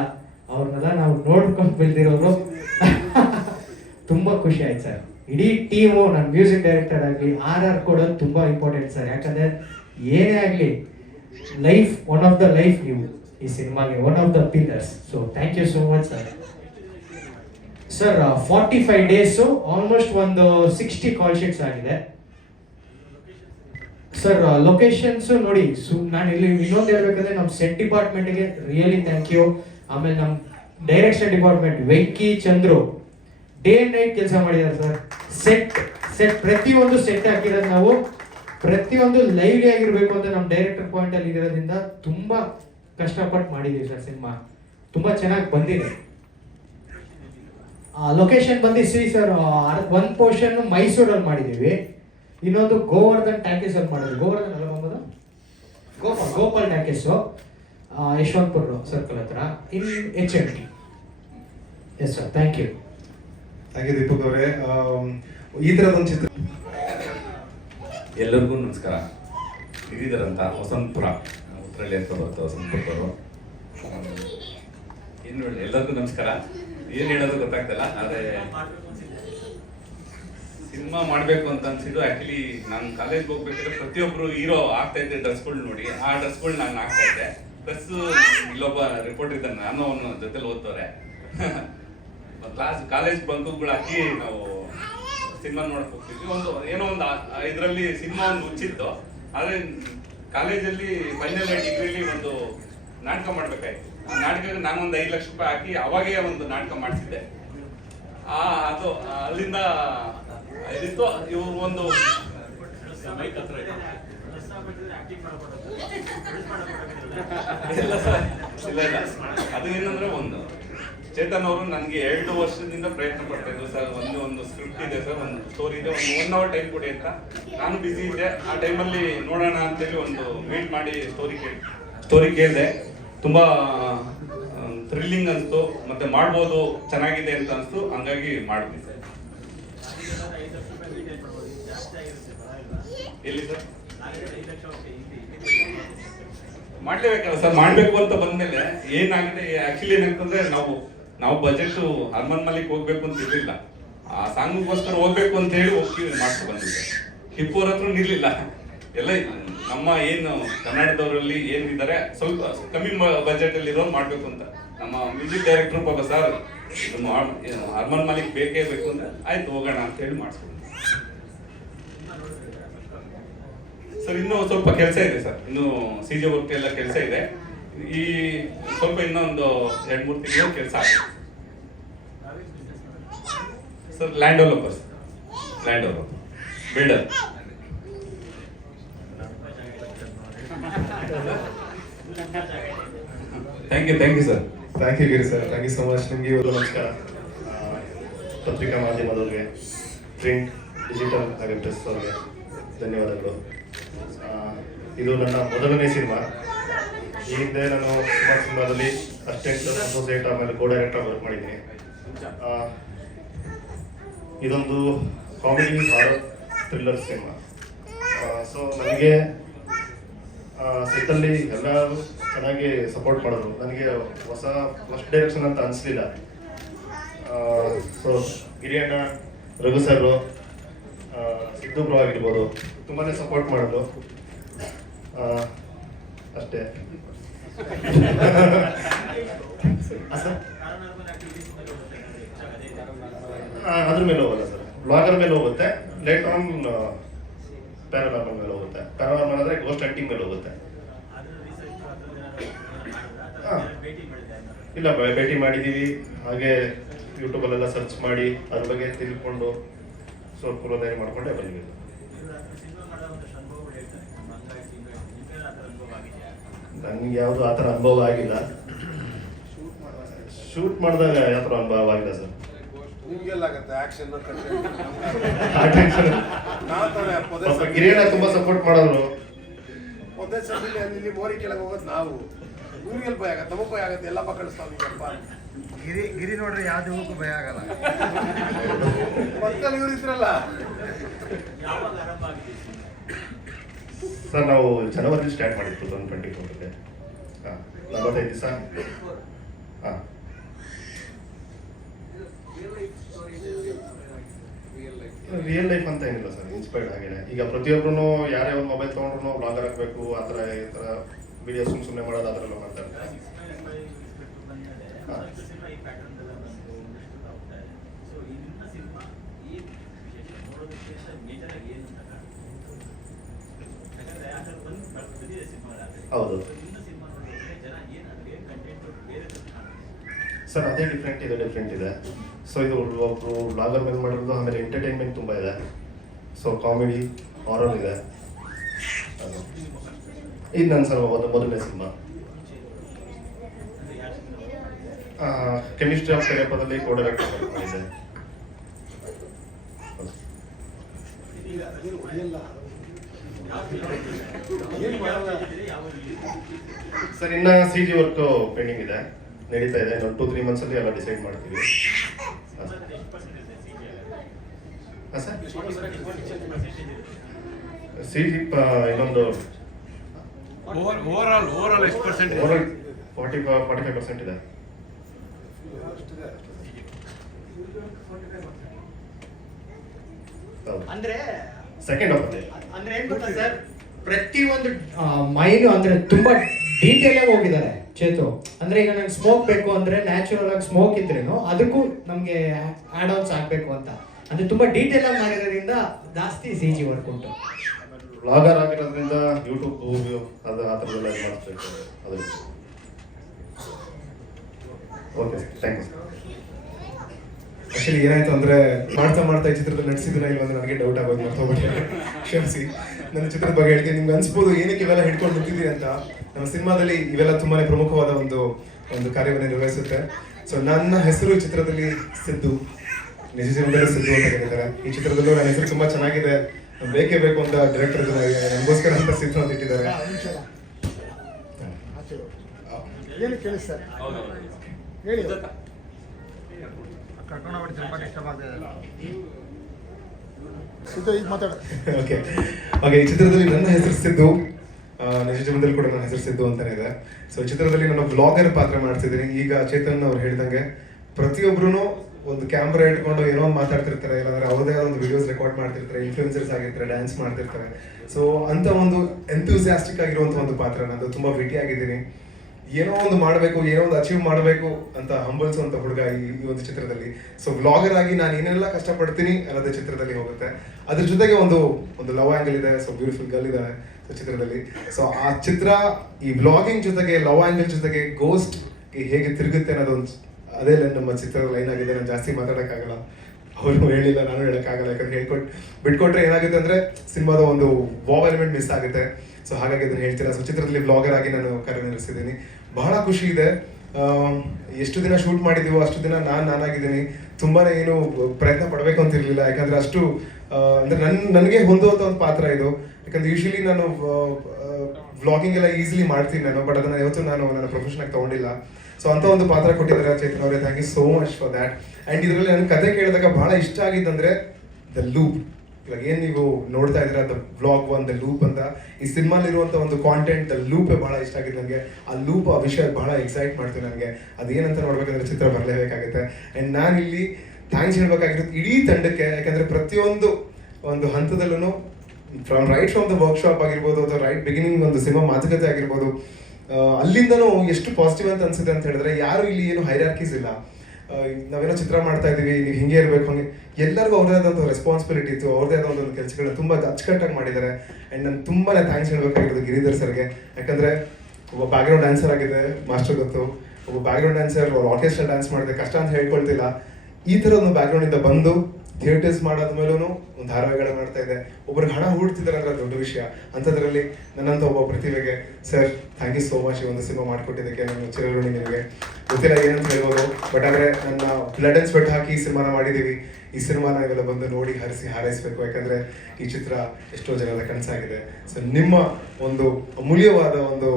ಅವ್ರನ್ನೆಲ್ಲ ನಾವು ನೋಡ್ಕೊಂಡು ಬೆಳೆದಿರೋರು ತುಂಬ ಖುಷಿ ಆಯ್ತು ಸರ್. ಇಡೀ ಟೀಮು, ನನ್ನ ಮ್ಯೂಸಿಕ್ ಡೈರೆಕ್ಟರ್ ಆಗಲಿ, ಆರ್ ಕೊಡೋದು ತುಂಬ ಇಂಪಾರ್ಟೆಂಟ್ ಸರ್. ಯಾಕಂದರೆ ಏನೇ ಆಗಲಿ life, one of the life ನೀವು ಈ ಸಿನಿಮಾಗೆ, one of the pillars. So thank you so much sir. Sir 45 days almost ಒಂದು 60 ಕಾಲ್ ಶೀಟ್ಸ್ ಆಗಿದೆ ಸರ್. ಲೊಕೇಶನ್ಸು ನೋಡಿ, ನಾನು ಇಲ್ಲಿ ಇನ್ನೊಂದು ಹೇಳ್ಬೇಕಂದ್ರೆ ನಮ್ಮ ಸೆಟ್ ಡಿಪಾರ್ಟ್ಮೆಂಟ್ಗೆ ರಿಯಲಿ ಥ್ಯಾಂಕ್ ಯು. ಆಮೇಲೆ ನಮ್ಮ direction department Venki, Chandru day and night ಕೆಲಸ ಮಾಡಿದ್ದಾರೆ ಸರ್. ಸೆಟ್ ಪ್ರತಿಯೊಂದು ಸೆಟ್ ಹಾಕಿರೋದು ನಾವು, ಪ್ರತಿಯೊಂದು ಲೈವ್ಲಿ ಆಗಿರಬೇಕು ಅಂತ ನಮ್ಮ ಡೈರೆಕ್ಟರ್ ಪಾಯಿಂಟ್ ಅಲ್ಲಿ ಇರೋದ್ರಿಂದ ತುಂಬಾ ಕಷ್ಟಪಟ್ಟು ಮಾಡಿದೀವಿ ಸರ್. ಸಿನಿಮಾ ತುಂಬಾ ಚೆನ್ನಾಗಿ ಬಂದಿದೆ. ಲೊಕೇಶನ್ ಬಂದು ಸರ್, ಒಂದು ಪೋರ್ಷನ್ ಮೈಸೂರಲ್ಲಿ ಮಾಡಿದೀವಿ, ಇನ್ನೊಂದು ಗೋವರ್ಧನ್ ಟ್ಯಾಕೇಸ್ ಅಲ್ಲಿ ಮಾಡಿದ್ವಿ. ಗೋವರ್ಧನ್ ಅಲ್ಲ ಬಂಬೋದು, ಗೋಪಾಲ್ ಟ್ಯಾಕೇಸು, ಯಶವಂತಪುರ ಸರ್ಕಲ್ ಹತ್ರ, in HMT. Yes sir, thank you. ಹಾಗೆ ದೀಪಕ್ ಅವರೇ, ಈ ಥರದೊಂದು ಚಿತ್ರ. ಎಲ್ಲರಿಗೂ ನಮಸ್ಕಾರ. ಗಿರಿಧರ್ ಅಂತ, ವಸಂತಪುರ, ಉತ್ತರಳ್ಳಿ ಅಂತ ಬರುತ್ತೆ, ವಸಂತಪುರದವರು. ಏನು ಹೇಳಿ, ಎಲ್ಲರಿಗೂ ನಮಸ್ಕಾರ. ಏನು ಹೇಳೋದು ಗೊತ್ತಾಗ್ತಲ್ಲ, ಆದರೆ ಸಿನಿಮಾ ಮಾಡಬೇಕು ಅಂತ ಅನ್ಸಿದ್ದು. ಆ್ಯಕ್ಚುಲಿ ನಾನು ಕಾಲೇಜ್ಗೆ ಹೋಗ್ಬೇಕಾದ್ರೆ ಪ್ರತಿಯೊಬ್ಬರು ಹೀರೋ ಆಗ್ತಾ ಇದ್ದೆ ಡ್ರೆಸ್ಗಳು ನೋಡಿ, ಆ ಡ್ರೆಸ್ಗಳು ನಾನು ಹಾಕ್ತಾ ಇದ್ದೆ. ಪ್ಲಸ್ ಇಲ್ಲೊಬ್ಬ ರಿಪೋರ್ಟರ್ ಇದ್ದಾನೆ, ನಾನು ಅವನ ಜೊತೆಲಿ ಓದ್ತವ್ರೆ. ಕಾಲೇಜ್ ಬಂಕುಗಳು ಹಾಕಿ ನಾವು ಸಿನಿಮಾ ನೋಡಕ್ ಹೋಗ್ತಿದ್ವಿ. ಏನೋ ಒಂದು ಇದರಲ್ಲಿ ಸಿನಿಮಾ ಒಂದು ಹುಚ್ಚಿತ್ತು. ಆದರೆ ಕಾಲೇಜಲ್ಲಿ ಫೈನಲ್ ಡಿಗ್ರಿಲಿ ಒಂದು ನಾಟಕ ಮಾಡ್ಬೇಕಾಯ್ತು. ಆ ನಾಟಕಕ್ಕೆ ನಾನು ಒಂದು 5 ಲಕ್ಷ ರೂಪಾಯಿ ಹಾಕಿ ಅವಾಗೇ ಒಂದು ನಾಟಕ ಮಾಡಿಸಿದ್ದೆ. ಅದು ಅಲ್ಲಿಂದ ಇದಿತ್ತು. ಇವ್ರು ಒಂದು ಇಲ್ಲ ಅದು ಏನಂದ್ರೆ, ಒಂದು ಚೇತನ್ ಅವರು ನನಗೆ 2 ವರ್ಷದಿಂದ ಪ್ರಯತ್ನ ಪಡ್ತಾ ಇದ್ರು ಸರ್. ಒಂದು ಸ್ಕ್ರಿಪ್ಟ್ ಇದೆ ಸರ್, ಒಂದು ಸ್ಟೋರಿ ಇದೆ, ಒಂದು 1 ಅವರ್ ಟೈಮ್ ಕೊಡಿ ಅಂತ. ನಾನು ಬಿಸಿ ಇದ್ದೆ. ಆ ಟೈಮಲ್ಲಿ ನೋಡೋಣ ಅಂತೇಳಿ ಒಂದು ಮೀಟ್ ಮಾಡಿ ಸ್ಟೋರಿ ಕೇಳಿದೆ. ತುಂಬ ಥ್ರಿಲ್ಲಿಂಗ್ ಅನಿಸ್ತು, ಮತ್ತೆ ಮಾಡ್ಬೋದು, ಚೆನ್ನಾಗಿದೆ ಅಂತ ಅನಿಸ್ತು. ಹಂಗಾಗಿ ಮಾಡಿದ್ವಿ ಸರ್. ಎಲ್ಲಿ ಸರ್ ಮಾಡ್ಲೇಬೇಕಲ್ಲ ಸರ್. ಮಾಡಬೇಕು ಅಂತ ಬಂದ್ಮೇಲೆ ಏನಾಗಿದೆ, ಆಕ್ಚುಲಿ ಏನಂತಂದ್ರೆ, ನಾವು ಬಜೆಟ್ ಹರ್ಮನ್ ಮಲಿಕ್ ಹೋಗ್ಬೇಕು ಅಂತ ಇರಲಿಲ್ಲ. ಆ ಸಾಂಗ್ಗೋಸ್ಕರ ಹೋಗ್ಬೇಕು ಅಂತ ಹೇಳಿ ಹೋಗ್ತೀವಿ ಮಾಡ್ಕೊಂಡು ಬಂದಿದ್ದೆ. ಟಿಪ್ಪು ಅವ್ರ ಹತ್ರ ಇರ್ಲಿಲ್ಲ. ಎಲ್ಲ ನಮ್ಮ ಏನು ಕನ್ನಡದವರಲ್ಲಿ ಏನಿದ್ದಾರೆ ಸ್ವಲ್ಪ ಕಮ್ಮಿ ಬಜೆಟ್ ಅಲ್ಲಿ ಇರೋರು ಮಾಡ್ಬೇಕು ಅಂತ ನಮ್ಮ ಮ್ಯೂಸಿಕ್ ಡೈರೆಕ್ಟರ್ ಪಾಪ ಸರ್, ಹರ್ಮನ್ ಮಲಿಕ್ ಬೇಕೇ ಬೇಕು ಅಂತ, ಆಯ್ತು ಹೋಗೋಣ ಅಂತ ಹೇಳಿ ಮಾಡಿಸ್ಕೊಂಡು ಸರ್. ಇನ್ನೂ ಸ್ವಲ್ಪ ಕೆಲಸ ಇದೆ ಸರ್, ಇನ್ನು CG ವರ್ಕ್ ಎಲ್ಲ ಕೆಲಸ ಇದೆ. ಈ ಸ್ವಲ್ಪ ಇನ್ನೊಂದು 2-3 ತಿಂಗಳು ಕೆಲಸ ಆಗಿದೆ sir. Land developer builder. Thank you sir. Thank you Giri sir, thank you so much. ನಿಮಗೆ ಇವತ್ತು ನಮಸ್ಕಾರ. ಪತ್ರಿಕಾ ಮಾಧ್ಯಮದವ್ರಿಗೆ, ಪ್ರಿಂಟ್, ಡಿಜಿಟಲ್ ಹಾಗೆ ಪ್ರೆಸ್ ಅವ್ರಿಗೆ ಧನ್ಯವಾದಗಳು. ಇದು ನನ್ನ ಮೊದಲನೇ ಸಿನಿಮಾ. ಈ ಹಿಂದೆ ನಾನು ಸಿನಿಮಾದಲ್ಲಿ ಅಸಿಸ್ಟೆಂಟ್, ಅಸೋಸಿಯೇಟ್, ಆಮೇಲೆ ಕೋ ಡೈರೆಕ್ಟರ್ ವರ್ಕ್ ಮಾಡಿದ್ದೀನಿ. ಇದೊಂದು comedy horror thriller cinema. So ನನಗೆ ಸೆಟ್ಟಲ್ಲಿ ಎಲ್ಲರೂ ಚೆನ್ನಾಗಿ ಸಪೋರ್ಟ್ ಮಾಡಿದ್ರು. ನನಗೆ ಹೊಸ ಫಸ್ಟ್ ಡೈರೆಕ್ಷನ್ ಅಂತ ಅನಿಸ್ಲಿಲ್ಲ. So Giriyanna, Raghu sir, Siddu bro ಆಗಿರ್ಬೋದು, ತುಂಬಾ ಸಪೋರ್ಟ್ ಮಾಡಿದ್ರು. ಅಷ್ಟೇ. ಅದ್ರ ಮೇಲೆ ಹೋಗಲ್ಲ ಸರ್, ಬ್ಲಾಗರ್ ಮೇಲೆ ಹೋಗುತ್ತೆ. ಲೇಟ್ ಆನ್ ಪ್ಯಾರಾನಾರ್ಮಲ್ ಮೇಲೆ ಹೋಗುತ್ತೆ. ಪ್ಯಾರಾನಾರ್ಮಲ್ ಅಂದರೆ ಗೋಸ್ಟ್ ಹಂಟಿಂಗ್ ಮೇಲೆ ಹೋಗುತ್ತೆ. ಇಲ್ಲ, ಭೇಟಿ ಮಾಡಿದ್ದೀವಿ. ಹಾಗೆ ಯೂಟ್ಯೂಬಲ್ಲೆಲ್ಲ ಸರ್ಚ್ ಮಾಡಿ ಅದ್ರ ಬಗ್ಗೆ ತಿಳ್ಕೊಂಡು ಸ್ವಲ್ಪ ಪೂರ್ವತಯಾರಿ ಮಾಡಿಕೊಂಡೆ ಬಂದಿದ್ದೀವಿ. ನನಗೆ ಯಾವುದು ಆ ಥರ ಅನುಭವ ಆಗಿಲ್ಲ. ಶೂಟ್ ಮಾಡಿದಾಗ ಯಾವ ಥರ ಅನುಭವ ಆಗಿಲ್ಲ ಸರ್. ಗಿರಿಯಣ್ಣ ತುಂಬಾ ಸಪೋರ್ಟ್ ಮಾಡೋರು. ಒಂದೇ ಸಲ ಅಲ್ಲಿ ಮೋರಿ ಕೆಳಗೆ ಹೋಗೋದು ನಾವು. ಇವ್ರಿಗೆಲ್ಲ ಭಯ ಆಗತ್ತೆ, ನಮಗೆ ಭಯ ಆಗತ್ತೆ, ಎಲ್ಲ ಮಕ್ಕಳಿಸ್ತಾವ. ಗಿರಿ ನೋಡ್ರಿ ಯಾವ್ದು ಭಯ ಆಗಲ್ಲ. ಮಕ್ಕಳು ಇವ್ರು ಇದ್ರಲ್ಲ. ಸರ್ ನಾವು ಜನವರಿ ಸ್ಟಾರ್ಟ್ ಮಾಡಿದ್ದು 2024ಗೆ. 45 ದಿವಸ. ಹಾಂ, ರಿಯಲ್ ಲೈಫ್ ಅಂತ ಏನಿಲ್ಲ ಸರ್, ಇನ್ಸ್ಪೈರ್ಡ್ ಆಗೇನೆ. ಈಗ ಪ್ರತಿಯೊಬ್ಬರು ಯಾರೇ ಒಂದು ಮೊಬೈಲ್ ತೊಗೊಂಡ್ರು ಬ್ಲಾಗರ್ ಆಗಬೇಕು, ಆ ಥರ ಈ ಥರ ವಿಡಿಯೋ ಸುಮ್ಮನೆ ಮಾಡೋದು, ಆ ಥರ ಎಲ್ಲ ಮಾಡ್ತಾರೆ. ಹೌದು ಸರ್, ಅದೇ ಡಿಫ್ರೆಂಟ್ ಇದೆ. ಸೊ ಇದು ಒಬ್ಬರು ಬ್ಲಾಗರ್ ಮೇಲೆ ಮಾಡಿರೋದು. ಆಮೇಲೆ ಎಂಟರ್ಟೈನ್ಮೆಂಟ್ ತುಂಬ ಇದೆ. ಸೊ ಕಾಮಿಡಿ, ಹಾರರ್ ಇದೆ. ಇದು ನನ್ನ ಸರ್ ಮೊದಲನೇ ಸಿನಿಮಾ. ಕೆಮಿಸ್ಟ್ರಿ ಆಫ್ ಕರಿಯಪ್ಪದಲ್ಲಿ ಕೋ-ಡೈರೆಕ್ಟರ್ ಮಾಡಿದ್ದೆ. ಸರ್ ಇನ್ನು CG ವರ್ಕ್ ಪೆಂಡಿಂಗ್ ಇದೆ, ನಡೀತಾ ಇದೆ. ಇನ್ನೊಂದು 2-3 ಮಂತ್ಸಲ್ಲಿ ಎಲ್ಲ ಡಿಸೈಡ್ ಮಾಡ್ತೀವಿ. ಸರ್ CG ಇನ್ನೊಂದು ಓವರ್ ಎಷ್ಟು ಪರ್ಸೆಂಟ್? 45% ಇದೆ. ಅಂದ್ರೆ ಸೆಕೆಂಡ್ ಆಫ್ ಅಂದ್ರೆ ಏನ್ ಗೊತ್ತಾ ಸರ್, ಪ್ರತಿಯೊಂದು ಮೈನು ಅಂದ್ರೆ ತುಂಬಾ ಡೀಟೇಲ್ ಆಗಿ ಹೋಗಿದ್ದಾರೆ ಚೇತು. ಅಂದ್ರೆ ಈಗ ನಂಗೆ ಸ್ಮೋಕ್ ಬೇಕು ಅಂದ್ರೆ ನ್ಯಾಚುರಲ್ ಆಗಿ ಸ್ಮೋಕ್ ಇದ್ರೇನು ಅದಕ್ಕೂ ನಮ್ಗೆ ಆಡ್ ಆನ್ಸ್ ಆಗ್ಬೇಕು ಅಂತ, ಅಂದ್ರೆ ತುಂಬಾ ಡೀಟೇಲ್ ಆಗಿ ಮಾಡಿರೋದ್ರಿಂದ ಜಾಸ್ತಿ CG ವರ್ಕ್ ಉಂಟು. ಬ್ಲಾಗರ್ ಆಗಿರೋದ್ರಿಂದ ಯೂಟ್ಯೂಬ್ ಅದು ಆ ಥರದೆಲ್ಲ ಮಾಡಿಸ್ಬೇಕು. ಅದು okay, thank you sir. Actually ಏನಾಯ್ತು ಅಂದ್ರೆ ಮಾಡ್ತಾ ಈ ಚಿತ್ರದಲ್ಲಿ ನಟಿಸಿದ್ರೆ ಇಲ್ಲ ಅಂದ್ರೆ ನನಗೆ ಡೌಟ್ ಆಗೋದು, ಮರ್ತೋಗ್ಬಿಟ್ಟೆ, ಕ್ಷಮಿಸಿ. ನನ್ನ ಚಿತ್ರದ ಬಗ್ಗೆ ಹೇಳ್ತೀನಿ. ನಿಮ್ಗೆ ಅನ್ಸ್ಬೋದು ಏನಕ್ಕೆ ಇವೆಲ್ಲ ಹಿಡ್ಕೊಂಡು ನಿಂತಿದ್ದೀರಿ ಅಂತ. ನಮ್ಮ ಸಿನಿಮಾದಲ್ಲಿ ಇವೆಲ್ಲ ತುಂಬಾನೇ ಪ್ರಮುಖವಾದ ಒಂದು ಕಾರ್ಯವನ್ನು ನಿರ್ವಹಿಸುತ್ತೆ. ಸೊ ನನ್ನ ಹೆಸರು ಚಿತ್ರದಲ್ಲಿ ಸಿದ್ದು, ನಿಜ ಜೀವನದಲ್ಲಿ ಸಿದ್ದು ಅಂತ ಹೇಳಿದ್ದಾರೆ. ಈ ಚಿತ್ರದಲ್ಲೂ ನನ್ನ ಹೆಸರು ತುಂಬಾ ಚೆನ್ನಾಗಿದೆ, ಬೇಕೇ ಬೇಕು ಅಂತ ಡೈರೆಕ್ಟರ್ ನನಗೋಸ್ಕರ ಅಂತ ಸಿದ್ದು ಅಂತ ಇಟ್ಟಿದ್ದಾರೆ. ಓಕೆ, ಈ ಚಿತ್ರದಲ್ಲಿ ನನ್ನ ಹೆಸರು ಸಿದ್ದು, ನಿಜ ಜೀವನದಲ್ಲಿ ಕೂಡ ನನ್ನ ಹೆಸರು ಸಿದ್ದು ಅಂತಾನೆ ಇದೆ. ಸೊ ಚಿತ್ರದಲ್ಲಿ ನಾನು ಬ್ಲಾಗರ್ ಪಾತ್ರ ಮಾಡ್ತಿದ್ದೀನಿ. ಈಗ ಚೇತನ್ ಅವ್ರು ಹೇಳಿದಂಗೆ ಪ್ರತಿಯೊಬ್ರು ಒಂದು ಕ್ಯಾಮ್ರಾ ಇಟ್ಕೊಂಡು ಏನೋ ಮಾತಾಡ್ತಿರ್ತಾರೆ, ಇಲ್ಲಾಂದ್ರೆ ಅವ್ರದೇ ಒಂದು ವಿಡಿಯೋಸ್ ರೆಕಾರ್ಡ್ ಮಾಡ್ತಿರ್ತಾರೆ, ಇನ್ಫ್ಲೂಯೆನ್ಸರ್ಸ್ ಆಗಿರ್ತಾರೆ, ಡ್ಯಾನ್ಸ್ ಮಾಡ್ತಿರ್ತಾರೆ. ಸೊ ಅಂತ ಒಂದು ಎಂಥೂಸಿಯಾಸ್ಟಿಕ್ ಆಗಿರುವಂಥ ಒಂದು ಪಾತ್ರ ನಂದು. ತುಂಬಾ ಭೇಟಿಯಾಗಿದ್ದೀನಿ. ಏನೋ ಒಂದು ಮಾಡಬೇಕು, ಏನೋ ಒಂದು ಅಚೀವ್ ಮಾಡಬೇಕು ಅಂತ ಹಂಬಲಿಸುವಂತ ಹುಡುಗ ಈ ಒಂದು ಚಿತ್ರದಲ್ಲಿ. ಸೊ ಬ್ಲಾಗರ್ ಆಗಿ ನಾನು ಏನೆಲ್ಲ ಕಷ್ಟಪಡ್ತೀನಿ ಅನ್ನೋದೇ ಚಿತ್ರದಲ್ಲಿ ಹೋಗುತ್ತೆ. ಅದ್ರ ಜೊತೆಗೆ ಒಂದು ಲವ್ ಆಂಗಲ್ ಇದೆ. ಸೊ ಬ್ಯೂಟಿಫುಲ್ ಗರ್ಲ್ ಇದ್ದಾಳೆ ಚಿತ್ರದಲ್ಲಿ. ಸೊ ಆ ಚಿತ್ರ ಈ ಬ್ಲಾಗಿಂಗ್ ಜೊತೆಗೆ ಲವ್ ಆಂಗಲ್ ಜೊತೆಗೆ ಗೋಸ್ಟ್ ಹೇಗೆ ತಿರುಗುತ್ತೆ ಅನ್ನೋದೊಂದು ಅದೇ ನಮ್ಮ ಚಿತ್ರದ ಲೈನ್ ಆಗಿದೆ. ನಾನು ಜಾಸ್ತಿ ಮಾತಾಡೋಕ್ಕಾಗಲ್ಲ, ಅವರು ಹೇಳಿಲ್ಲ, ನಾನು ಹೇಳೋಕ್ಕಾಗಲ್ಲ. ಯಾಕಂದ್ರೆ ಬಿಟ್ಕೊಟ್ರೆ ಏನಾಗುತ್ತೆ ಅಂದ್ರೆ ಸಿನಿಮಾದ ಒಂದು ವಾವ್ ಎಲಿಮೆಂಟ್ ಮಿಸ್ ಆಗುತ್ತೆ. ಸೊ ಹಾಗಾಗಿ ಅದನ್ನ ಹೇಳ್ತೀರಾ. ಸೊ ಚಿತ್ರದಲ್ಲಿ ಬ್ಲಾಗರ್ ಆಗಿ ನಾನು ಕಾರ್ಯನಿರ್ವಹಿಸಿದ್ದೀನಿ. ಬಹಳ ಖುಷಿ ಇದೆ. ಎಷ್ಟು ದಿನ ಶೂಟ್ ಮಾಡಿದೀವೋ ಅಷ್ಟು ದಿನ ನಾನಾಗಿದ್ದೀನಿ. ತುಂಬಾನೇ ಏನು ಪ್ರಯತ್ನ ಪಡಬೇಕು ಅಂತ ಇರಲಿಲ್ಲ, ಯಾಕಂದ್ರೆ ಅಷ್ಟು ಅಂದ್ರೆ ನನಗೆ ಹೊಂದುವಂತ ಒಂದು ಪಾತ್ರ ಇದು. ಯಾಕಂದ್ರೆ ಯೂಶಲಿ ನಾನು ವ್ಲಾಗಿಂಗ್ ಎಲ್ಲ ಈಸಿಲಿ ಮಾಡ್ತೀನಿ ನಾನು, ಬಟ್ ಅದನ್ನ ಯಾವತ್ತೂ ನಾನು ನನ್ನ ಪ್ರೊಫೆಷನ್ ಆಗಿ ತಗೊಂಡಿಲ್ಲ. ಸೊ ಅಂತ ಒಂದು ಪಾತ್ರ ಕೊಟ್ಟಿದ್ದಾರೆ ಚೇತನ್ ಅವರೇ, thank you so much for that. And ಇದರಲ್ಲಿ ನನ್ನ ಕತೆ ಕೇಳಿದಾಗ ಬಹಳ ಇಷ್ಟ ಆಗಿದ್ದಂದ್ರೆ ದ ಲೂಪ್. ಇವಾಗ ಏನು ನೀವು ನೋಡ್ತಾ ಇದ್ದೀರಾ the vlog one the loop ಅಂತ, ಈ ಸಿನಿಮಾಲಿರುವಂಥ ಒಂದು ಕಾಂಟೆಂಟ್ ದ ಲೂಪೇ ಬಹಳ ಇಷ್ಟ ಆಗಿದೆ ನನಗೆ. ಆ ಲೂಪ್ ಆ ವಿಷಯ ಬಹಳ ಎಕ್ಸೈಟ್ ಮಾಡ್ತೀನಿ ನನಗೆ. ಅದೇನಂತ ನೋಡ್ಬೇಕಂದ್ರೆ ಚಿತ್ರ ಬರಲೇಬೇಕಾಗುತ್ತೆ. ಆ್ಯಂಡ್ ನಾನು ಇಲ್ಲಿ ಥ್ಯಾಂಕ್ಸ್ ಹೇಳ್ಬೇಕಾಗಿರೋದು ಇಡೀ ತಂಡಕ್ಕೆ, ಯಾಕಂದರೆ ಪ್ರತಿಯೊಂದು ಒಂದು ಹಂತದಲ್ಲೂ ಫ್ರಮ್ ದ ವರ್ಕ್ಶಾಪ್ ಆಗಿರ್ಬೋದು ಅಥವಾ ರೈಟ್ ಬಿಗಿನಿಂಗ್ ಒಂದು ಸಿನಿಮಾ ಮಾತುಕತೆ ಆಗಿರ್ಬೋದು, ಅಲ್ಲಿಂದನೂ ಎಷ್ಟು ಪಾಸಿಟಿವ್ ಅಂತ ಅನ್ಸುತ್ತೆ ಅಂತ ಹೇಳಿದ್ರೆ, ಯಾರು ಇಲ್ಲಿ ಏನು ಹೈರಾರ್ಕೀಸ್ ಇಲ್ಲ. ನಾವೇನೋ ಚಿತ್ರ ಮಾಡ್ತಾ ಇದೀವಿ, ನೀವು ಹಿಂಗೆ ಇರಬೇಕು ಹಂಗೆ, ಎಲ್ಲರಿಗೂ ಅವ್ರದೇ ಆದಂಥ ರೆಸ್ಪಾನ್ಸಿಬಿಲಿಟಿ ಇತ್ತು, ಅವ್ರದೇ ಆದ ಒಂದು ಕೆಲಸಗಳನ್ನ ತುಂಬ ಅಚ್ಚುಕಟ್ಟಾಗಿ ಮಾಡಿದ್ದಾರೆ. ಆ್ಯಂಡ್ ನಾನು ತುಂಬಾ ಥ್ಯಾಂಕ್ಸ್ ಹೇಳ್ಬೇಕಾಗಿರೋದು ಗಿರಿಧರ್ ಸರ್ಗೆ, ಯಾಕಂದರೆ ಒಬ್ಬ ಬ್ಯಾಕ್ಗ್ರೌಂಡ್ ಡ್ಯಾನ್ಸರ್ ಆಗಿದೆ ಮಾಸ್ಟರ್ ಗೊತ್ತು, ಒಬ್ಬ ಬ್ಯಾಕ್ಗ್ರೌಂಡ್ ಡ್ಯಾನ್ಸರ್ ಆರ್ಕೆಸ್ಟ್ರಾ ಡ್ಯಾನ್ಸ್ ಮಾಡಿದೆ, ಕಷ್ಟ ಅಂತ ಹೇಳ್ಕೊಳ್ತಿಲ್ಲ. ಈ ಥರ ಒಂದು ಬ್ಯಾಕ್ಗ್ರೌಂಡಿಂದ ಬಂದು ಥಿಯೇಟರ್ಸ್ ಮಾಡಾದ್ಮೇಲೂ ಒಂದು ಧಾರಾವಾಹಿಗಳು ಮಾಡ್ತಾ ಇದೆ, ಒಬ್ರಿಗೆ ಹಣ ಹೂಡ್ತಿದ್ದಾರೆ ಅಂದ್ರೆ ದೊಡ್ಡ ವಿಷಯ. ಅಂಥದ್ರಲ್ಲಿ ನನ್ನಂಥ ಒಬ್ಬ ಪ್ರತಿಭೆಗೆ sir thank you so much. ಈ ಒಂದು ಸಿನಿಮಾ ಮಾಡಿಕೊಟ್ಟಿದ್ದಕ್ಕೆ ನಾನು ಚಿರಋಣಿ. ನಿಮಗೆ ಗೊತ್ತಿಲ್ಲ ಏನಂತ ಹೇಳ್ಬೋದು, ಬಟ್ ಆದರೆ ನನ್ನ ಬ್ಲಡ್ ಆ್ಯಂಡ್ ಸ್ವೆಟ್ ಹಾಕಿ ಈ ಸಿನಿಮಾನ ಮಾಡಿದ್ದೀವಿ. ಈ ಸಿನಿಮಾನ ಇವೆಲ್ಲ ಬಂದು ನೋಡಿ ಹಾರೈಸಬೇಕು, ಯಾಕಂದರೆ ಈ ಚಿತ್ರ ಎಷ್ಟೋ ಜನರ ಕನಸಾಗಿದೆ. ಸೊ ನಿಮ್ಮ ಒಂದು ಅಮೂಲ್ಯವಾದ ಒಂದು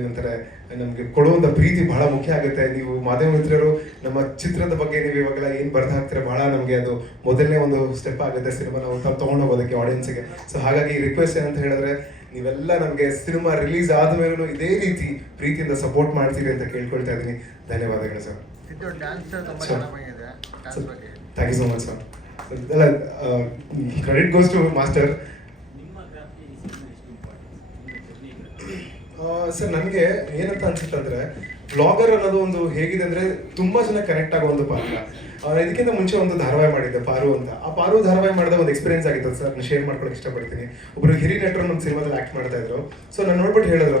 ಏನಂತಾರೆ ನಮಗೆ ಕೊಡುವಂಥ ಪ್ರೀತಿ ಬಹಳ ಮುಖ್ಯ ಆಗುತ್ತೆ. ನೀವು ಮಾಧ್ಯಮ ಮಿತ್ರರು ನಮ್ಮ ಚಿತ್ರದ ಬಗ್ಗೆ ನೀವು ಇವಾಗೆಲ್ಲ ಏನು ಬರ್ದು ಹಾಕ್ತೀರ, ಬಹಳ ನಮಗೆ ಅದು ಮೊದಲನೇ ಒಂದು ಸ್ಟೆಪ್ ಆಗುತ್ತೆ ಸಿನಿಮಾ ನಾವು ತೊಗೊಂಡು ಹೋಗೋದಕ್ಕೆ ಆಡಿಯನ್ಸ್ಗೆ. ಸೊ ಹಾಗಾಗಿ ರಿಕ್ವೆಸ್ಟ್ ಏನಂತ ಹೇಳಿದ್ರೆ, ನೀವೆಲ್ಲ ನಮಗೆ ಸಿನಿಮಾ ರಿಲೀಸ್ ಆದಮೇಲೂ ಇದೇ ರೀತಿ ಪ್ರೀತಿಯಿಂದ ಸಪೋರ್ಟ್ ಮಾಡ್ತೀರಿ ಅಂತ ಕೇಳ್ಕೊಳ್ತಾ ಇದ್ದೀನಿ. ಧನ್ಯವಾದಗಳು sir. Thank you so much sir. ಅಲ್ಲ, credit goes to master. Sir ನನಗೆ ಏನಂತ ಅನ್ಸುತ್ತೆ ಅಂದರೆ, ಬ್ಲಾಗರ್ ಅನ್ನೋದು ಒಂದು ಹೇಗಿದೆ ಅಂದರೆ ತುಂಬ ಜನ ಕನೆಕ್ಟ್ ಆಗೋ ಒಂದು ಪಾತ್ರ. ಇದಕ್ಕಿಂತ ಮುಂಚೆ ಒಂದು ಧಾರಾವಾಹಿ ಮಾಡಿದ್ದೆ ಪಾರು ಅಂತ. ಆ ಪಾರು ಧಾರಾವಾಹಿ ಮಾಡಿದ ಒಂದು ಎಕ್ಸ್ಪೀರಿಯನ್ಸ್ ಆಗಿತ್ತು ಸರ್, ನಾನು ಶೇರ್ ಮಾಡ್ಕೊಳಕ್ಕೆ ಇಷ್ಟಪಡ್ತೀನಿ. ಒಬ್ಬರು ಹಿರಿಯ ನಟರು ನಮ್ಮ ಸಿನಿಮಾದಲ್ಲಿ ಆ್ಯಕ್ಟ್ ಮಾಡ್ತಾ ಇದ್ರು. ಸೊ ನಾನು ನೋಡ್ಬಿಟ್ಟು ಹೇಳಿದ್ರು,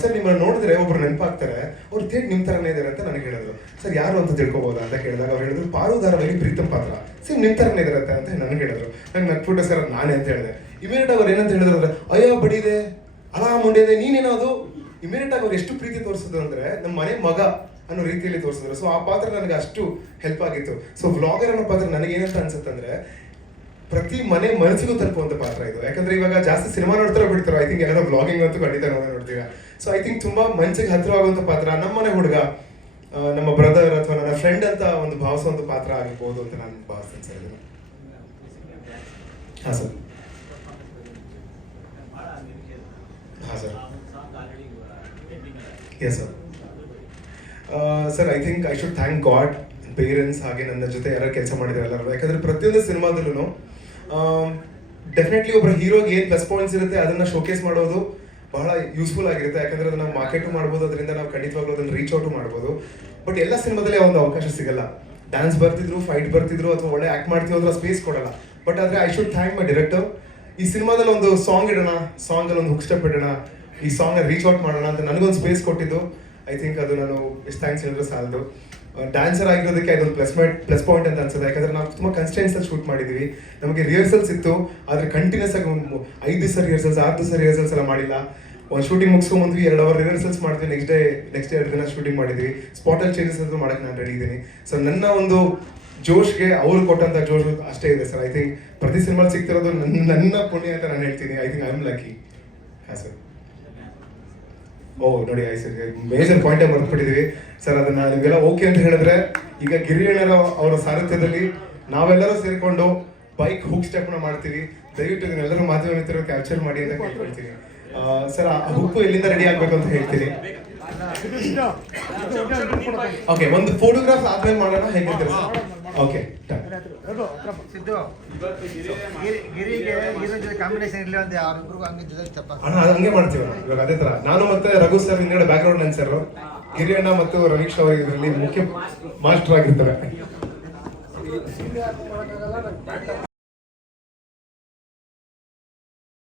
ಸರ್ ನಿಮ್ಮನ್ನು ನೋಡಿದ್ರೆ ಒಬ್ರು ನೆನಪಾಗ್ತಾರೆ, ಅವ್ರು ಥೇಟ್ ನಿಮ್ಮ ಥರನೇ ಇದ್ದಾರೆ ಅಂತ ನನಗೆ ಹೇಳಿದ್ರು. ಸರ್ ಯಾರು ಅಂತ ತಿಳ್ಕೊಬೋದಾ ಅಂತ ಕೇಳಿದಾಗ ಅವ್ರು ಹೇಳಿದ್ರು, ಪಾರು ಧಾರಾವಾಹಿ ಪ್ರೀತಮ್ ಪಾತ್ರ ಸೇಮ್ ನಿಮ್ಮ ಥರನೇ ಇದ್ದಾರೆ ಅಂತ ನನಗೆ ಹೇಳಿದ್ರು. ನಂಗೆ ನಕ್ಬಿಟ್ಟು ಸರ್ ಅದು ನಾನೇ ಅಂತ ಹೇಳಿದೆ. ಇಮಿಡಿಯೇಟ್ ಅವ್ರು ಏನಂತ ಹೇಳಿದ್ರು ಅಂದ್ರೆ, ಅಯ್ಯೋ ಬಡಿದೆ ಅಲಾ ಮುಂಡಿದೆ ನೀನೇನೋದು. ಇಮಿಡಿಯೇಟ್ ಆಗಿ ಅವ್ರು ಎಷ್ಟು ಪ್ರೀತಿ ತೋರಿಸಿದ್ರು ಅಂದ್ರೆ ನಮ್ಮ ಮನೆ ಮಗ ಅನ್ನೋ ರೀತಿಯಲ್ಲಿ ತೋರಿಸಿದ್ರು. ಸೊ ಆ ಪಾತ್ರ ನನಗೆ ಅಷ್ಟು ಹೆಲ್ಪ್ ಆಗಿತ್ತು. ಸೊ ವ್ಲಾಗರ್ ಅನ್ನೋ ಪಾತ್ರ ನನಗೆ ಏನಂತ ಅನ್ಸುತ್ತೆ ಅಂದ್ರೆ, ಪ್ರತಿ ಮನೆ ಮನಸ್ಸಿಗೂ ತಲುಪುವಂತ ಪಾತ್ರ ಇದು. ಯಾಕಂದ್ರೆ ಇವಾಗ ಜಾಸ್ತಿ ಸಿನಿಮಾ ನೋಡ್ತಾರೋ ಬಿಡ್ತಾರೋ, ಐ ಥಿಂಕ್ ಎಲ್ಲರೂ ವ್ಲಾಗಿಂಗ್ ಅಂತೂ ಖಂಡಿತ ನೋಡ್ತೀವಿ. ಸೊ ಐ ಥಿಂಕ್ ತುಂಬಾ ಮನಸ್ಸಿಗೆ ಹತ್ತಿರವಾಗುವಂತ ಪಾತ್ರ, ನಮ್ಮನೆ ಹುಡುಗ, ನಮ್ಮ ಬ್ರದರ್ ಅಥವಾ ನನ್ನ ಫ್ರೆಂಡ್ ಅಂತ ಒಂದು ಭಾವಿಸುವಂತ ಪಾತ್ರ ಆಗಿರ್ಬೋದು ಅಂತ ನಾನು ಭಾವಿಸ್ತೇನೆ ಸರ್. ಇದನ್ನು ಹಾಂ ಸರ್. ಹಾಂ sir. Yes sir. Sir I think I should thank god, parents, ಹಾಗೆ ನನ್ನ ಜೊತೆ ಯಾರು ಕೆಲಸ ಮಾಡಿದ್ರು ಎಲ್ಲರೂ. ಯಾಕಂದ್ರೆ ಪ್ರತಿಯೊಂದು ಸಿನಿಮಾದಲ್ಲೂ ಡೆಫಿನೆಟ್ಲಿ ಒಬ್ಬರ ಹೀರೋಗೆ ಏನು ಪ್ಲಸ್ ಪಾಯಿಂಟ್ಸ್ ಇರುತ್ತೆ ಅದನ್ನ ಶೋಕೇಸ್ ಮಾಡೋದು ಬಹಳ ಯೂಸ್ಫುಲ್ ಆಗಿರುತ್ತೆ. ಯಾಕಂದ್ರೆ ಅದನ್ನ ನಾವು ಮಾರ್ಕೆಟ್ ಮಾಡ್ಬೋದು, ಅದರಿಂದ ನಾವು ಖಂಡಿತವಾಗ್ಲೂ ಅದನ್ನ ರೀಚ್ ಔಟ್ ಮಾಡ್ಬೋದು. ಬಟ್ ಎಲ್ಲ ಸಿನಿಮಾದಲ್ಲಿ ಆ ಒಂದು ಅವಕಾಶ ಸಿಗಲ್ಲ. ಡ್ಯಾನ್ಸ್ ಬರ್ತಿದ್ರು, ಫೈಟ್ ಬರ್ತಿದ್ರು, ಅಥವಾ ಒಳ್ಳೆ ಆಕ್ಟ್ ಮಾಡ್ತೀವಿ ಅಂದ್ರೆ ಸ್ಪೇಸ್ ಕೊಡಲ್ಲ. ಬಟ್ ಆದರೆ I should thank my director. ಈ ಸಿನಿಮಾದಲ್ಲಿ ಒಂದು ಸಾಂಗ್ ಇಡೋಣ, ಸಾಂಗಲ್ಲಿ ಒಂದು ಹುಕ್ ಸ್ಟೆಪ್ ಇಡೋಣ, ಈ ಸಾಂಗ್ ರೀಚ್ ಔಟ್ ಮಾಡೋಣ ಅಂತ ನನಗೊಂದು ಸ್ಪೇಸ್ ಕೊಟ್ಟಿದ್ದು. ಐ ಥಿಂಕ್ ಅದು ನಾನು ಎಷ್ಟು ಥ್ಯಾಂಕ್ಸ್ ಹೇಳಿದ್ರು ಸಾಲದು. ಡ್ಯಾನ್ಸರ್ ಆಗಿರೋದಕ್ಕೆ ಅದೊಂದು ಪ್ಲಸ್ ಪಾಯಿಂಟ್ ಅಂತ ಅನ್ಸುತ್ತೆ. ಯಾಕಂದ್ರೆ ನಾವು ತುಂಬ ಕನ್ಸ್ಟೆನ್ಸಲ್ಲಿ ಶೂಟ್ ಮಾಡಿದ್ದೀವಿ. ನಮಗೆ ರಿಹರ್ಸಲ್ಸ್ ಇತ್ತು, ಆದರೆ ಕಂಟಿನ್ಯೂಸ್ ಆಗಿ ಒಂದು 5 ದಿವಸ ರಿಹರ್ಸಲ್ಸ್, 6 ದಿವಸ ರಿಹರ್ಸಲ್ಸ್ ಎಲ್ಲ ಮಾಡಿಲ್ಲ. ಒಂದು ಶೂಟಿಂಗ್ ಮುಗಿಸ್ಕೊಂಡ್ಬಂದ್ವಿ, 2 ಅವರ್ ರಿಹರ್ಸಲ್ಸ್ ಮಾಡಿದ್ವಿ, ನೆಕ್ಸ್ಟ್ ಡೇ 2 ದಿನ ಶೂಟಿಂಗ್ ಮಾಡಿದ್ವಿ. ಸ್ಪಾಟಲ್ಲಿ ಚೇಂಜಸ್ ಅದು ಮಾಡೋಕ್ಕೆ ನಾನು ರೆಡಿ ಇದ್ದೀನಿ. ಸೊ ನನ್ನ ಒಂದು ಜೋಶ್ಗೆ ಅವ್ರು ಕೊಟ್ಟಂಥ ಜೋಶ್ ಅಷ್ಟೇ ಇದೆ ಸರ್. ಐ ಥಿಂಕ್ ಪ್ರತಿ ಸಿನಿಮಾ ಸಿಗ್ತಿರೋದು ನನ್ನ ಪುಣ್ಯ ಅಂತ ನಾನು ಹೇಳ್ತೀನಿ. I think I am lucky. ಹಾಂ ಸರ್. ಓ ನೋಡಿ, ಸರ್ ಮೇಜರ್ ಪಾಯಿಂಟೇ ಮರೆತುಬಿಟ್ಟಿದ್ದೀವಿ ಸರ್. ಅದನ್ನ ನೀವೆಲ್ಲ ಓಕೆ ಅಂತ ಹೇಳಿದ್ರೆ, ಈಗ ಗಿರಿಯಣ್ಣರ ಅವರ ಸಾರಥ್ಯದಲ್ಲಿ ನಾವೆಲ್ಲರೂ ಸೇರಿಕೊಂಡು ಬೈಕ್ ಹುಕ್ ಸ್ಟೆಪ್ನ ಮಾಡ್ತೀವಿ. ದಯವಿಟ್ಟು ಇದನ್ನೆಲ್ಲರೂ ಮಾಧ್ಯಮ ಮಿತ್ರರು ಕ್ಯಾಪ್ಚರ್ ಮಾಡಿ ಅಂತ ಕೇಳ್ಕೊಳ್ತೀನಿ ಸರ್. ಆ ಹುಕ್ಕು ಎಲ್ಲಿಂದ ರೆಡಿ ಆಗಬೇಕು ಅಂತ ಹೇಳ್ತೀನಿ. ಓಕೆ, ಒಂದು ಫೋಟೋಗ್ರಾಫ್ ಆದ್ಮೇಲೆ ಮಾಡೋಣ, ಹೇಗಿರ್ತೀರ ಸರ್? ಓಕೆ, ಹಂಗೆ ಮಾಡ್ತೀವಿ ಇವಾಗ. ಅದೇ ತರ ನಾನು ಮತ್ತೆ ರಘು ಸರ್ ಹಿಂಗಡೆ ಬ್ಯಾಕ್ ಗ್ರೌಂಡ್ ಡ್ಯಾನ್ಸರ್, ಗಿರಿಯಣ್ಣ ಮತ್ತು ರವೀಶ್ ಅವರು ಇದರಲ್ಲಿ ಮುಖ್ಯ ಮಾಸ್ಟರ್ ಆಗಿರ್ತಾರೆ.